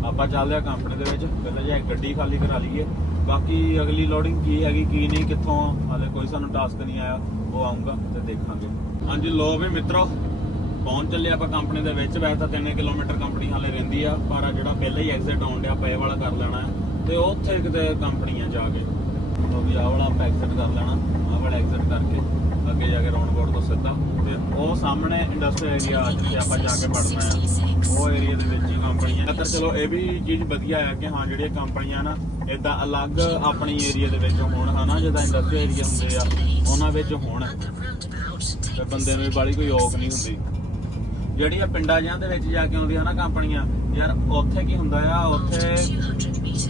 ਆਪਾਂ ਚੱਲਦੇ ਆ ਕੰਪਨੀ ਦੇ ਵਿੱਚ, ਪਹਿਲਾਂ ਜੇ ਗੱਡੀ ਖਾਲੀ ਕਰਾ ਲਈਏ। ਬਾਕੀ ਅਗਲੀ ਲੋਡਿੰਗ ਕੀ ਹੈਗੀ, ਕੀ ਨਹੀਂ, ਕਿੱਥੋਂ, ਹਾਲੇ ਕੋਈ ਸਾਨੂੰ ਟਾਸਕ ਨਹੀਂ ਆਇਆ, ਉਹ ਆਉਂਗਾ ਤੇ ਦੇਖਾਂਗੇ। ਹਾਂਜੀ ਲੋ ਵੀ ਮਿੱਤਰੋ, ਪਹੁੰਚ ਚੱਲੇ ਆਪਾਂ ਕੰਪਨੀ ਦੇ ਵਿੱਚ। ਵੈਸੇ ਤਾਂ 3 ਕਿਲੋਮੀਟਰ ਕੰਪਨੀ ਹਾਲੇ ਰਹਿੰਦੀ ਆ, ਪਰ ਜਿਹੜਾ ਪਹਿਲਾਂ ਹੀ ਐਗਜ਼ਿਟ ਆਉਣ ਡਿਆ, ਪਏ ਵਾਲਾ ਕਰ ਲੈਣਾ ਹੈ। ਤੇ ਉੱਥੇ ਕਿਤੇ ਕੰਪਨੀ ਆ ਜਾ ਕੇ। ਲੋ ਵੀ ਆਹ ਵਾਲਾ ਆਪਾਂ ਐਗਜ਼ਿਟ ਕਰ ਲੈਣਾ, ਆਹ ਵਾਲਾ ਐਗਜ਼ਿਟ ਕਰਕੇ ਅੱਗੇ ਜਾ ਕੇ ਰਾਉਂਡ ਬੋਰਡ ਤੋਂ ਸਿੱਧਾ। ਤੇ ਉਹ ਸਾਹਮਣੇ ਇੰਡਸਟਰੀਅਲ ਏਰੀਆ ਜਿੱਥੇ ਆਪਾਂ ਜਾ ਕੇ ਵੜਨਾ ਆ। ਉਹ ਏਰੀਆ ਦੇ ਵਿੱਚ ਹੀ ਕੰਪਨੀਆਂ। ਇੱਧਰ ਚਲੋ, ਇਹ ਵੀ ਚੀਜ਼ ਵਧੀਆ ਆ ਕਿ ਹਾਂ, ਜਿਹੜੀਆਂ ਕੰਪਨੀਆਂ ਨਾ ਇਦਾਂ ਅਲੱਗ ਆਪਣੀ ਏਰੀਆ ਦੇ ਵਿੱਚ ਹੋਣ, ਹਨਾ, ਜਿੱਦਾਂ ਇੰਡਸਟਰੀਅਲ ਏਰੀਆ ਹੁੰਦੇ ਆ, ਉਹਨਾਂ ਵਿੱਚ ਹੋਣ। ਤੇ ਬੰਦੇ ਨੂੰ ਵੀ ਬਾਲੀ ਕੋਈ ਔਖ ਨਹੀਂ ਹੁੰਦੀ। ਜਿਹੜੀਆਂ ਪਿੰਡਾਂ ਜਿਹਾਂ ਦੇ ਵਿੱਚ ਜਾ ਕੇ ਆਉਂਦੀਆਂ ਨਾ ਕੰਪਨੀਆਂ, ਯਾਰ, ਉੱਥੇ ਕੀ ਹੁੰਦਾ ਆ, ਉੱਥੇ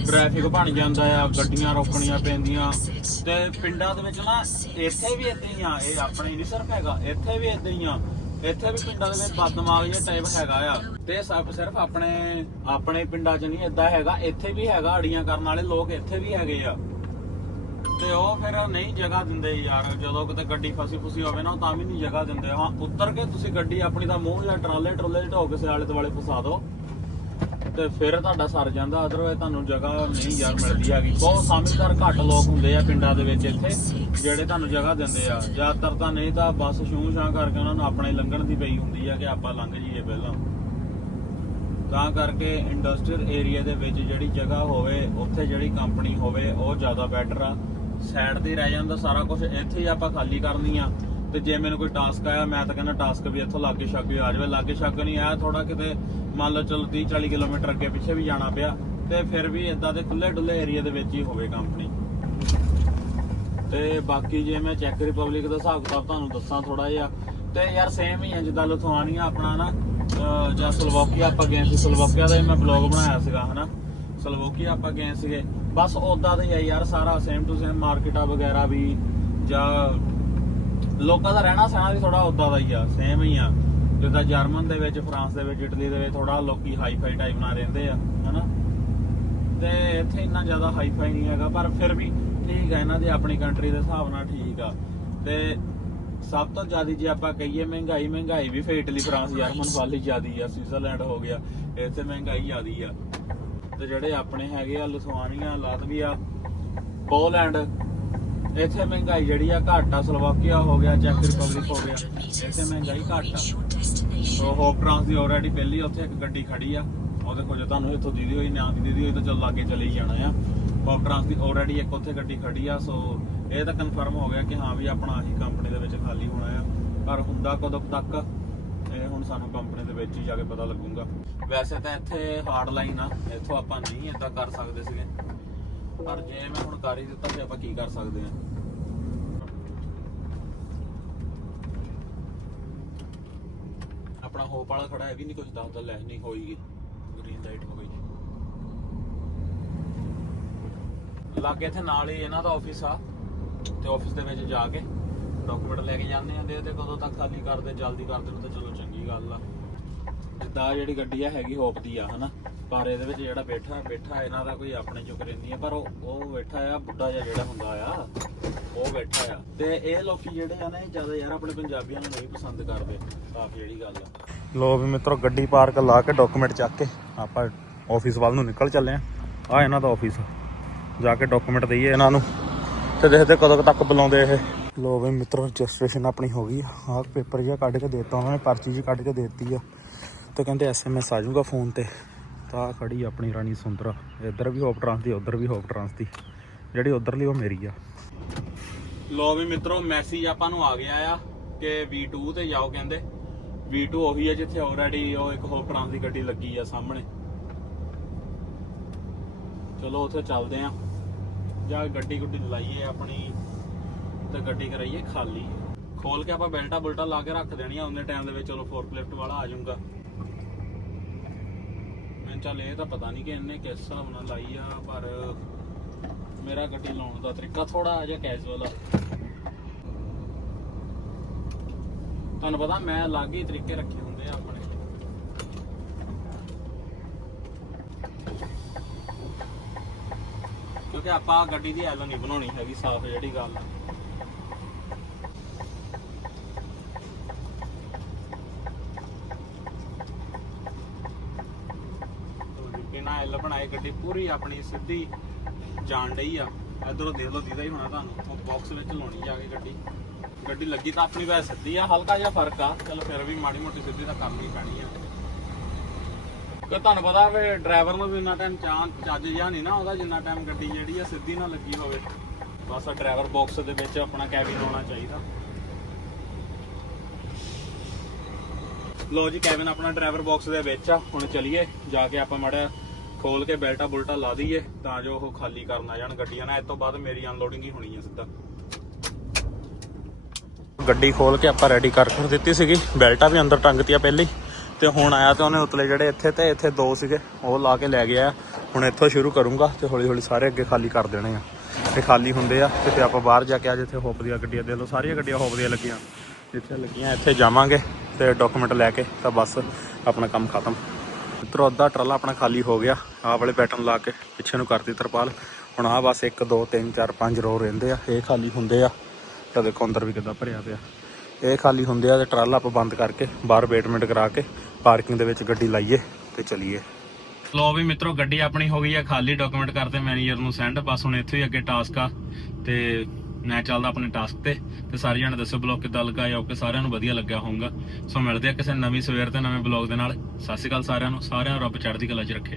ਟ੍ਰੈਫਿਕ ਬਣ ਜਾਂਦਾ ਆ, ਗੱਡੀਆਂ ਰੋਕਣੀਆਂ ਪੈਂਦੀਆਂ। ਤੇ ਪਿੰਡਾਂ ਦੇ ਵਿੱਚ ਨਾ, ਇੱਥੇ ਵੀ ਇਦਾਂ ਹੀ ਆ, ਇਹ ਆਪਣੇ ਨਹੀਂ ਸਿਰਫ ਹੈਗਾ, ਇੱਥੇ ਵੀ ਇਦਾਂ ਹੀ ਆ। ਇੱਥੇ ਵੀ ਪਿੰਡਾਂ ਦੇ ਵਿੱਚ ਬਦਮਾਗ ਜਿਹਾ ਟਾਈਪ ਹੈਗਾ ਆ। ਤੇ ਸਭ ਸਿਰਫ ਆਪਣੇ ਆਪਣੇ ਪਿੰਡਾਂ 'ਚ ਨਹੀਂ ਇਦਾਂ ਹੈਗਾ, ਇੱਥੇ ਵੀ ਹੈਗਾ, ਅੜੀਆਂ ਕਰਨ ਵਾਲੇ ਲੋਕ ਇੱਥੇ ਵੀ ਹੈਗੇ ਆ। ਤੇ ਉਹ ਫਿਰ ਨਹੀਂ ਜਗ੍ਹਾ ਦਿੰਦੇ ਯਾਰ, ਜਦੋਂ ਕਿਤੇ ਗੱਡੀ ਫਸੀ ਫੁਸੀ ਹੋਵੇ ਨਾ ਤਾਂ ਵੀ ਨਹੀਂ ਜਗ੍ਹਾ ਦਿੰਦੇ। ਹਾਂ, ਉੱਤਰ ਕੇ ਤੁਸੀਂ ਗੱਡੀ ਆਪਣੀ ਦਾ ਮੂੰਹ ਜਾਂ ਟਰਾਲੇ ਟਰੋਲੇ ਢੋ ਕੇ ਸਿਆਲੇ ਦੁਆਲੇ ਫਸਾ ਦਿਓ। ਤੇ ਫਿਰ ਤੁਹਾਡਾ ਸਰ ਜਾਂਦਾ ਅਦਰਵਾਇਜ਼ ਤੁਹਾਨੂੰ ਜਗ੍ਹਾ ਨਹੀਂ ਯਾਰ ਮਿਲਦੀ ਹੈਗੀ। ਬਹੁਤ ਸਮਝਦਾਰ ਘੱਟ ਲੋਕ ਹੁੰਦੇ ਆ ਪਿੰਡਾਂ ਦੇ ਵਿੱਚ ਇੱਥੇ, ਜਿਹੜੇ ਤੁਹਾਨੂੰ ਜਗ੍ਹਾ ਦਿੰਦੇ ਆ। ਜ਼ਿਆਦਾਤਰ ਤਾਂ ਨਹੀਂ ਤਾਂ ਬਸ ਛੂੰ ਛਾਂ ਕਰਕੇ ਉਹਨਾਂ ਨੂੰ ਆਪਣੇ ਲੰਘਣ ਦੀ ਪਈ ਹੁੰਦੀ ਆ ਕਿ ਆਪਾਂ ਲੰਘ ਜਾਈਏ ਪਹਿਲਾਂ। ਤਾਂ ਕਰਕੇ ਇੰਡਸਟਰੀਅਲ ਏਰੀਆ ਦੇ ਵਿੱਚ ਜਿਹੜੀ ਜਗ੍ਹਾ ਹੋਵੇ, ਉੱਥੇ ਜਿਹੜੀ ਕੰਪਨੀ ਹੋਵੇ, ਉਹ ਜ਼ਿਆਦਾ ਬੈਟਰ ਆ। ਸਾਈਡ ਤੇ ਰਹਿ ਜਾਂਦਾ ਸਾਰਾ ਕੁਝ ਇੱਥੇ ਹੀ ਆਪਾਂ ਖਾਲੀ ਕਰਨੀ ਆ। ਤੇ ਜੇ ਮੈਨੂੰ ਕੋਈ ਟਾਸਕ ਆਇਆ, ਮੈਂ ਤਾਂ ਕਹਿੰਦਾ ਟਾਸਕ ਵੀ ਇੱਥੋਂ ਲਾਗੇ ਛਾਗੇ ਆ ਜਾਵੇ। ਲਾਗੇ ਛਾਗੇ ਨਹੀਂ ਆਇਆ ਥੋੜਾ ਕਿਤੇ ਮੰਨ ਲਓ ਚਲੋ 30 40 ਕਿਲੋਮੀਟਰ ਅੱਗੇ ਪਿੱਛੇ ਵੀ ਜਾਣਾ ਪਿਆ, ਤੇ ਫਿਰ ਵੀ ਇਦਾਂ ਦੇ ਖੁੱਲੇ ਡੁੱਲੇ ਏਰੀਆ ਦੇ ਵਿੱਚ ਹੀ ਹੋਵੇ ਕੰਪਨੀ ਤੇ ਬਾਕੀ ਜੇ ਮੈਂ ਚੈੱਕ ਰਿਪਬਲਿਕ ਦਾ ਹਿਸਾਬ ਕਿਤਾਬ ਤੁਹਾਨੂੰ ਦੱਸਾਂ ਥੋੜਾ ਜਿਹਾ, ਤੇ ਯਾਰ ਸੇਮ ਹੀ ਹੈ ਜਿੱਦਾਂ ਲਿਥੁਆਨੀਆ ਆਪਣਾ ਨਾ ਜਾਂ ਸਲੋਵਾਕੀਆ ਆਪਾਂ ਗਏ ਸੀ। ਸਲੋਵਾਕੀਆ ਦਾ ਮੈਂ ਬਲੌਗ ਬਣਾਇਆ ਸੀਗਾ, ਹਨਾ? ਸਲੋਵਾਕੀਆ ਆਪਾਂ ਗਏ ਸੀਗੇ। ਬਸ ਉਦਾਂ ਦਾ ਹੀ ਹੈ ਯਾਰ ਸਾਰਾ ਸੇਮ ਟੂ ਸੇਮ ਮਾਰਕੀਟਾਂ ਵਗੈਰਾ ਵੀ, ਜਾਂ ਲੋਕਾਂ ਦਾ ਰਹਿਣਾ ਸਹਿਣਾ ਵੀ ਥੋੜਾ ਉਦਾਂ ਦਾ ਹੀ ਆ ਸੇਮ ਹੀ ਆ। ਜਿੱਦਾਂ ਜਰਮਨ ਦੇ ਵਿੱਚ, ਫਰਾਂਸ ਦੇ ਵਿੱਚ, ਇਟਲੀ ਦੇ ਵਿੱਚ ਥੋੜਾ ਲੋਕੀ ਹਾਈਫਾਈ ਟਾਈਪ ਨਾਲ ਰਹਿੰਦੇ ਆ, ਹਨਾ? ਤੇ ਇੱਥੇ ਇੰਨਾ ਜ਼ਿਆਦਾ ਹਾਈਫਾਈ ਨਹੀਂ ਹੈਗਾ, ਪਰ ਫਿਰ ਵੀ ਠੀਕ ਹੈ ਇਹਨਾਂ ਦੀ ਆਪਣੀ ਕੰਟਰੀ ਦੇ ਹਿਸਾਬ ਨਾਲ ਠੀਕ ਆ। ਤੇ ਸਭ ਤੋਂ ਜ਼ਿਆਦਾ ਜੇ ਆਪਾਂ ਕਹੀਏ, ਮਹਿੰਗਾਈ ਮਹਿੰਗਾਈ ਵੀ ਫੇ ਇਟਲੀ, ਫਰਾਂਸ, ਜਰਮਨ ਵਾਲੀ ਜ਼ਿਆਦੀ ਆ, ਸਵਿਟਜ਼ਰਲੈਂਡ ਹੋ ਗਿਆ, ਇੱਥੇ ਮਹਿੰਗਾਈ ਜ਼ਿਆਦੀ ਆ। ਤੇ ਜਿਹੜੇ ਆਪਣੇ ਹੈਗੇ ਆ ਲਿਥੁਆਨੀਆ ਲਾਤਵੀਆ, ਪੋਲੈਂਡ ਇੱਥੇ ਮਹਿੰਗਾਈ ਜਿਹੜੀ ਆ ਘੱਟ ਆ, ਸਲੋਵਾਕੀਆ ਹੋ ਗਿਆ ਚੈਕ ਰਿਪਬਲਿਕ ਹੋ ਗਿਆ, ਇੱਥੇ ਮਹਿੰਗਾਈ ਘੱਟ ਆ। ਸੋ ਹੋਪ ਟਰਾਂਸ ਦੀ ਆਲਰੇਡੀ ਪਹਿਲੀ ਉੱਥੇ ਇੱਕ ਗੱਡੀ ਖੜੀ ਆ। ਉਹਦੇ ਕੋਲ ਤੁਹਾਨੂੰ ਇੱਥੋਂ ਦੀਦੀ ਹੋਈ ਨਾ ਦੀਦੀ ਹੋਈ, ਤਾਂ ਚੱਲ ਲਾਗੇ ਚਲੇ ਜਾਣਾ ਆ। ਹੋਪ ਟਰਾਂਸ ਦੀ ਆਲਰੇਡੀ ਇੱਕ ਉੱਥੇ ਗੱਡੀ ਖੜੀ ਆ, ਸੋ ਇਹ ਤਾਂ ਕਨਫਰਮ ਹੋ ਗਿਆ ਕਿ ਹਾਂ ਵੀ ਆਪਣਾ ਆਹੀ ਕੰਪਨੀ ਦੇ ਵਿੱਚ ਖਾਲੀ ਹੋਣਾ ਆ। ਪਰ ਹੁੰਦਾ ਕਦੋਂ ਤੱਕ, ਇਹ ਹੁਣ ਸਾਨੂੰ ਕੰਪਨੀ ਦੇ ਵਿੱਚ ਹੀ ਜਾ ਕੇ ਪਤਾ ਲੱਗੂਗਾ। ਵੈਸੇ ਤਾਂ ਇੱਥੇ ਹਾਰਡ ਲਾਈਨ ਆ, ਇੱਥੋਂ ਆਪਾਂ ਨਹੀਂ ਏਦਾਂ ਕਰ ਸਕਦੇ ਸੀਗੇ। ਪਰ ਜੇ ਮੈਂ ਹੁਣ ਕਰ ਹੀ ਦਿੱਤਾ ਤੇ ਆਪਾਂ ਕੀ ਕਰ ਸਕਦੇ ਆ? ਆਪਣਾ ਹੋਪ ਵਾਲਾ ਖੜਾ ਹੈ ਵੀ ਨਹੀਂ ਕੁਝ ਦੱਸਦਾ ਲੈ, ਨਹੀਂ ਹੋਈ ਗ੍ਰੀਨ ਲਾਈਟ ਹੋ ਗਈ ਲਾਗੇ ਇੱਥੇ ਨਾਲ ਹੀ ਇਹਨਾਂ ਦਾ ਆਫਿਸ ਆ। ਤੇ ਆਫਿਸ ਦੇ ਵਿੱਚ ਜਾ ਕੇ ਡਾਕੂਮੈਂਟ ਲੈ ਕੇ ਜਾਂਦੇ ਆ ਦੇ ਤੇ ਕਦੋਂ ਤੱਕ ਖਾਲੀ ਕਰਦੇ, ਜਲਦੀ ਕਰਦੇ ਤਾਂ ਚਲੋ ਚੰਗੀ ਗੱਲ ਆ। ਜਿੱਦਾਂ ਜਿਹੜੀ ਗੱਡੀ ਆ, ਹੈਗੀ ਹੋਪ ਦੀ ਆ, ਹਨਾ? ਪਰ ਇਹਦੇ ਵਿੱਚ ਜਿਹੜਾ ਬੈਠਾ ਬੈਠਾ ਇਹਨਾਂ ਦਾ ਕੋਈ ਆਪਣੇ ਚੁੱਕ ਨਹੀਂ ਆ, ਪਰ ਉਹ ਉਹ ਬੈਠਾ ਆ, ਬੁੱਢਾ ਜਿਹਾ ਜਿਹੜਾ ਹੁੰਦਾ ਆ, ਉਹ ਬੈਠਾ ਆ। ਤੇ ਇਹ ਲੋਕੀ ਜਿਹੜੇ ਆ ਨਾ, ਇਹ ਜ਼ਿਆਦਾ ਯਾਰ ਆਪਣੇ ਪੰਜਾਬੀਆਂ ਨੂੰ ਨਹੀਂ ਪਸੰਦ ਕਰਦੇ ਸਾਫ਼ ਜਿਹੜੀ ਗੱਲ ਆ। ਲੋ ਵੀ ਮਿੱਤਰੋ, ਗੱਡੀ ਪਾਰਕ ਲਾ ਕੇ ਡਾਕੂਮੈਂਟ ਚੱਕ ਕੇ ਆਪਾਂ ਆਫਿਸ ਵੱਲ ਨੂੰ ਨਿਕਲ ਚੱਲੇ ਆ। ਆ ਇਹਨਾਂ ਦਾ ਆਫਿਸ ਜਾ ਕੇ ਡਾਕੂਮੈਂਟ ਦਈਏ ਇਹਨਾਂ ਨੂੰ। ਤੇ ਦੇਖਦੇ ਕਦੋਂ ਤੱਕ ਬੁਲਾਉਂਦੇ ਇਹ। ਲੋ ਵੀ ਮਿੱਤਰੋ ਰਜਿਸਟ੍ਰੇਸ਼ਨ ਆਪਣੀ ਹੋ ਗਈ ਆ। ਆਹ ਪੇਪਰ ਜਿਹਾ ਕੱਢ ਕੇ ਦੇਤਾ ਉਹਨਾਂ ਨੇ, ਪਰਚੀ ਜੀ ਕੱਢ ਕੇ ਦੇਤੀ ਆ। ਤੇ ਕਹਿੰਦੇ ਐਸਐਮਐਸ ਆ ਜਾਊਗਾ ਫੋਨ ਤੇ। ਤਾਂ ਖੜੀ ਆਪਣੀ ਰਾਣੀ ਸੁੰਦਰਾ। ਇੱਧਰ ਵੀ ਹੋਪ ਟਰਾਂਸ ਦੀ, ਉੱਧਰ ਵੀ ਹੋਪ ਟਰਾਂਸ ਦੀ। ਜਿਹੜੀ ਉੱਧਰਲੀ ਉਹ ਮੇਰੀ ਆ। ਲੋ ਵੀ ਮਿੱਤਰੋ, ਮੈਸੇਜ ਆਪਾਂ ਨੂੰ ਆ ਗਿਆ ਆ ਕਿ V2 ਤੇ ਜਾਓ ਕਹਿੰਦੇ। V2 ਉਹੀ ਹੈ ਜਿੱਥੇ ਆਲਰੇਡੀ ਉਹ ਇੱਕ ਹੋਰ ਟਰਾਂ ਦੀ ਗੱਡੀ ਲੱਗੀ ਆ ਸਾਹਮਣੇ। ਚਲੋ ਉੱਥੇ ਚੱਲਦੇ ਆ। ਜਾਂ ਗੱਡੀ ਗੁੱਡੀ ਲਾਈਏ ਆਪਣੀ ਤੇ ਗੱਡੀ ਕਰਾਈਏ ਖਾਲੀ। ਖੋਲ ਕੇ ਆਪਾਂ ਬੈਲਟਾ ਬੁਲਟਾ ਲਾ ਕੇ ਰੱਖ ਦੇਣੀ ਆ ਉਹਨੇ ਟਾਈਮ ਦੇ ਵਿੱਚ ਚਲੋ ਫੋਰਕਲਿਫਟ ਵਾਲਾ ਆ ਜਾਊਗਾ। ਚੱਲ, ਇਹ ਤਾਂ ਪਤਾ ਨਹੀਂ ਕਿ ਇਹਨੇ ਕਿਸ ਹਿਸਾਬ ਨਾਲ ਲਾਈ ਆ, ਪਰ ਮੇਰਾ ਗੱਡੀ ਲਾਉਣ ਦਾ ਤਰੀਕਾ ਥੋੜਾ ਜਿਹਾ ਕੈਜੂਅਲ ਆ। ਤੁਹਾਨੂੰ ਪਤਾ ਮੈਂ ਅਲੱਗ ਹੀ ਤਰੀਕੇ ਰੱਖੇ ਹੁੰਦੇ ਆ ਆਪਣੇ। ਕਿਉਂਕਿ ਆਪਾਂ ਗੱਡੀ ਦੀ ਐਲ ਨਹੀਂ ਬਣਾਉਣੀ ਹੈਗੀ, ਸਾਫ਼ ਜਿਹੜੀ ਗੱਲ ਆ। ਬਿਨਾ ਐਲ ਬਣਾਏ, ਗੱਡੀ ਪੂਰੀ ਆਪਣੀ ਸਿੱਧੀ ਜਾਣ ਡਈ ਆ। ਇਧਰੋਂ ਦੇਖ ਲਓ, ਦੀਦਾ ਹੀ ਹੋਣਾ ਤੁਹਾਨੂੰ। ਉਹ ਬਾਕਸ ਵਿੱਚ ਲਾਉਣੀ ਜਾ ਕੇ ਗੱਡੀ। ਗੱਡੀ ਲੱਗੀ ਤਾਂ ਆਪਣੀ ਵੈਸੇ ਸਿੱਧੀ ਆ, ਹਲਕਾ ਜਿਹਾ ਫ਼ਰਕ ਆ। ਚਲ ਫਿਰ ਵੀ ਮਾੜੀ ਮੋਟੀ ਸਿੱਧੀ ਤਾਂ ਕਰਨੀ ਪੈਣੀ ਆ। ਕਿ ਤੁਹਾਨੂੰ ਪਤਾ ਵੀ, ਡਰਾਈਵਰ ਨੂੰ ਵੀ ਇੰਨਾ ਟਾਈਮ ਚਾਂ ਚੱਜ ਜਿਹਾ ਨਹੀਂ ਨਾ ਉਹਦਾ ਜਿੰਨਾ ਟਾਈਮ ਗੱਡੀ ਜਿਹੜੀ ਆ ਸਿੱਧੀ ਨਾ ਲੱਗੀ ਹੋਵੇ। ਬਸ ਡਰਾਈਵਰ ਬਾਕਸ ਦੇ ਵਿੱਚ ਆਪਣਾ ਕੈਬਿਨ ਹੋਣਾ ਚਾਹੀਦਾ। ਲੋ ਜੀ ਕੈਬਿਨ ਆਪਣਾ ਡਰਾਈਵਰ ਬਾਕਸ ਦੇ ਵਿੱਚ ਆ। ਹੁਣ ਚਲੀਏ, ਜਾ ਕੇ ਆਪਾਂ ਮਾੜਾ ਖੋਲ ਕੇ ਬੈਲਟਾ ਬੁਲਟਾ ਲਾ ਦਈਏ, ਤਾਂ ਜੋ ਉਹ ਖਾਲੀ ਕਰਨ ਆ ਜਾਣ ਗੱਡੀਆਂ ਨਾ ਇਸ ਤੋਂ ਬਾਅਦ ਮੇਰੀ ਅਨਲੋਡਿੰਗ ਹੀ ਹੋਣੀ ਹੈ ਸਿੱਧਾ। ਗੱਡੀ ਖੋਲ ਕੇ ਆਪਾਂ ਰੈਡੀ ਕਰ ਕਰ ਦਿੱਤੀ ਸੀਗੀ। ਬੈਲਟਾਂ ਵੀ ਅੰਦਰ ਟੰਗਤੀਆਂ ਪਹਿਲੇ। ਹੀ ਤੇ ਹੁਣ ਆਇਆ ਤੇ ਉਹਨੇ ਉਤਲੇ ਜਿਹੜੇ ਇੱਥੇ ਤੇ, ਇੱਥੇ ਦੋ ਸੀਗੇ। ਉਹ ਲਾ ਕੇ ਲੈ ਗਿਆ। ਹੁਣ ਇੱਥੋਂ ਸ਼ੁਰੂ ਕਰੂੰਗਾ ਤੇ ਹੌਲੀ ਹੌਲੀ ਸਾਰੇ ਅੱਗੇ ਖਾਲੀ ਕਰ ਦੇਣੇ ਆ। ਤੇ ਖਾਲੀ ਹੁੰਦੇ ਆ ਤੇ ਫਿਰ ਆਪਾਂ ਬਾਹਰ ਜਾ ਕੇ ਆ ਜਿੱਥੇ ਹੋਪ ਦੀਆਂ ਗੱਡੀਆਂ ਦੇ ਲੋ ਸਾਰੀਆਂ ਗੱਡੀਆਂ ਹੋਪ ਦੀਆਂ ਲੱਗੀਆਂ। ਜਿੱਥੇ ਲੱਗੀਆਂ ਇੱਥੇ ਜਾਵਾਂਗੇ ਤੇ ਡਾਕੂਮੈਂਟ ਲੈ ਕੇ ਤਾਂ ਬਸ ਆਪਣਾ ਕੰਮ ਖਤਮ। ਮਿੱਤਰੋ, ਅੱਧਾ ਟਰਾਲਾ ਆਪਣਾ ਖਾਲੀ ਹੋ ਗਿਆ। ਆਹ ਵਾਲੇ ਪੈਟਰਨ ਲਾ ਕੇ ਪਿੱਛੇ ਨੂੰ ਕਰਤੀ ਤਰਪਾਲ। ਹੁਣ ਆਹ ਬਸ 1 2 3 4 5 ਰੋ ਰਹਿੰਦੇ ਆ। ਇਹ ਖਾਲੀ ਹੁੰਦੇ ਆ। ਤਾਂ ਦੇਖੋ ਅੰਦਰ ਵੀ ਕਿੱਦਾਂ ਭਰਿਆ ਪਿਆ। ਇਹ ਖਾਲੀ ਹੁੰਦੇ ਆ ਤੇ ਟਰਾਲਾ ਆਪਾਂ ਬੰਦ ਕਰਕੇ ਬਾਹਰ ਬੇਟਮੈਂਟ ਕਰਾ ਕੇ ਪਾਰਕਿੰਗ ਦੇ ਵਿੱਚ ਗੱਡੀ ਲਾਈਏ ਤੇ ਚਲੀਏ। ਲੋ ਵੀ ਮਿੱਤਰੋ, ਗੱਡੀ ਆਪਣੀ ਹੋ ਗਈ ਆ ਖਾਲੀ। ਡਾਕੂਮੈਂਟ ਕਰਦੇ ਮੈਨੇਜਰ ਨੂੰ ਸੈਂਡ ਬਸ ਹੁਣ ਇੱਥੇ ਹੀ ਅੱਗੇ ਟਾਸਕ ਆ। ਤੇ ਮੈਂ ਚੱਲਦਾ ਆਪਣੇ ਟਾਸਕ ਤੇ ਤੇ ਸਾਰੇ ਜਣੇ ਦੱਸੋ ਬਲੌਗ ਕਿੱਦਾਂ ਲੱਗਾ ਜਾਂ ਕਿ ਸਾਰਿਆਂ ਨੂੰ ਵਧੀਆ ਲੱਗਿਆ ਹੋਊਗਾ। ਸੋ ਮਿਲਦੇ ਆ ਕਿਸੇ ਨਵੀਂ ਸਵੇਰ ਤੇ ਨਵੇਂ ਬਲੌਗ ਦੇ ਨਾਲ। ਸਤਿ ਸ਼੍ਰੀ ਅਕਾਲ ਸਾਰਿਆਂ ਨੂੰ ਸਾਰਿਆਂ ਨੂੰ ਰੱਬ ਚੜ੍ਹਦੀ ਕਲਾ 'ਚ ਰੱਖੇ।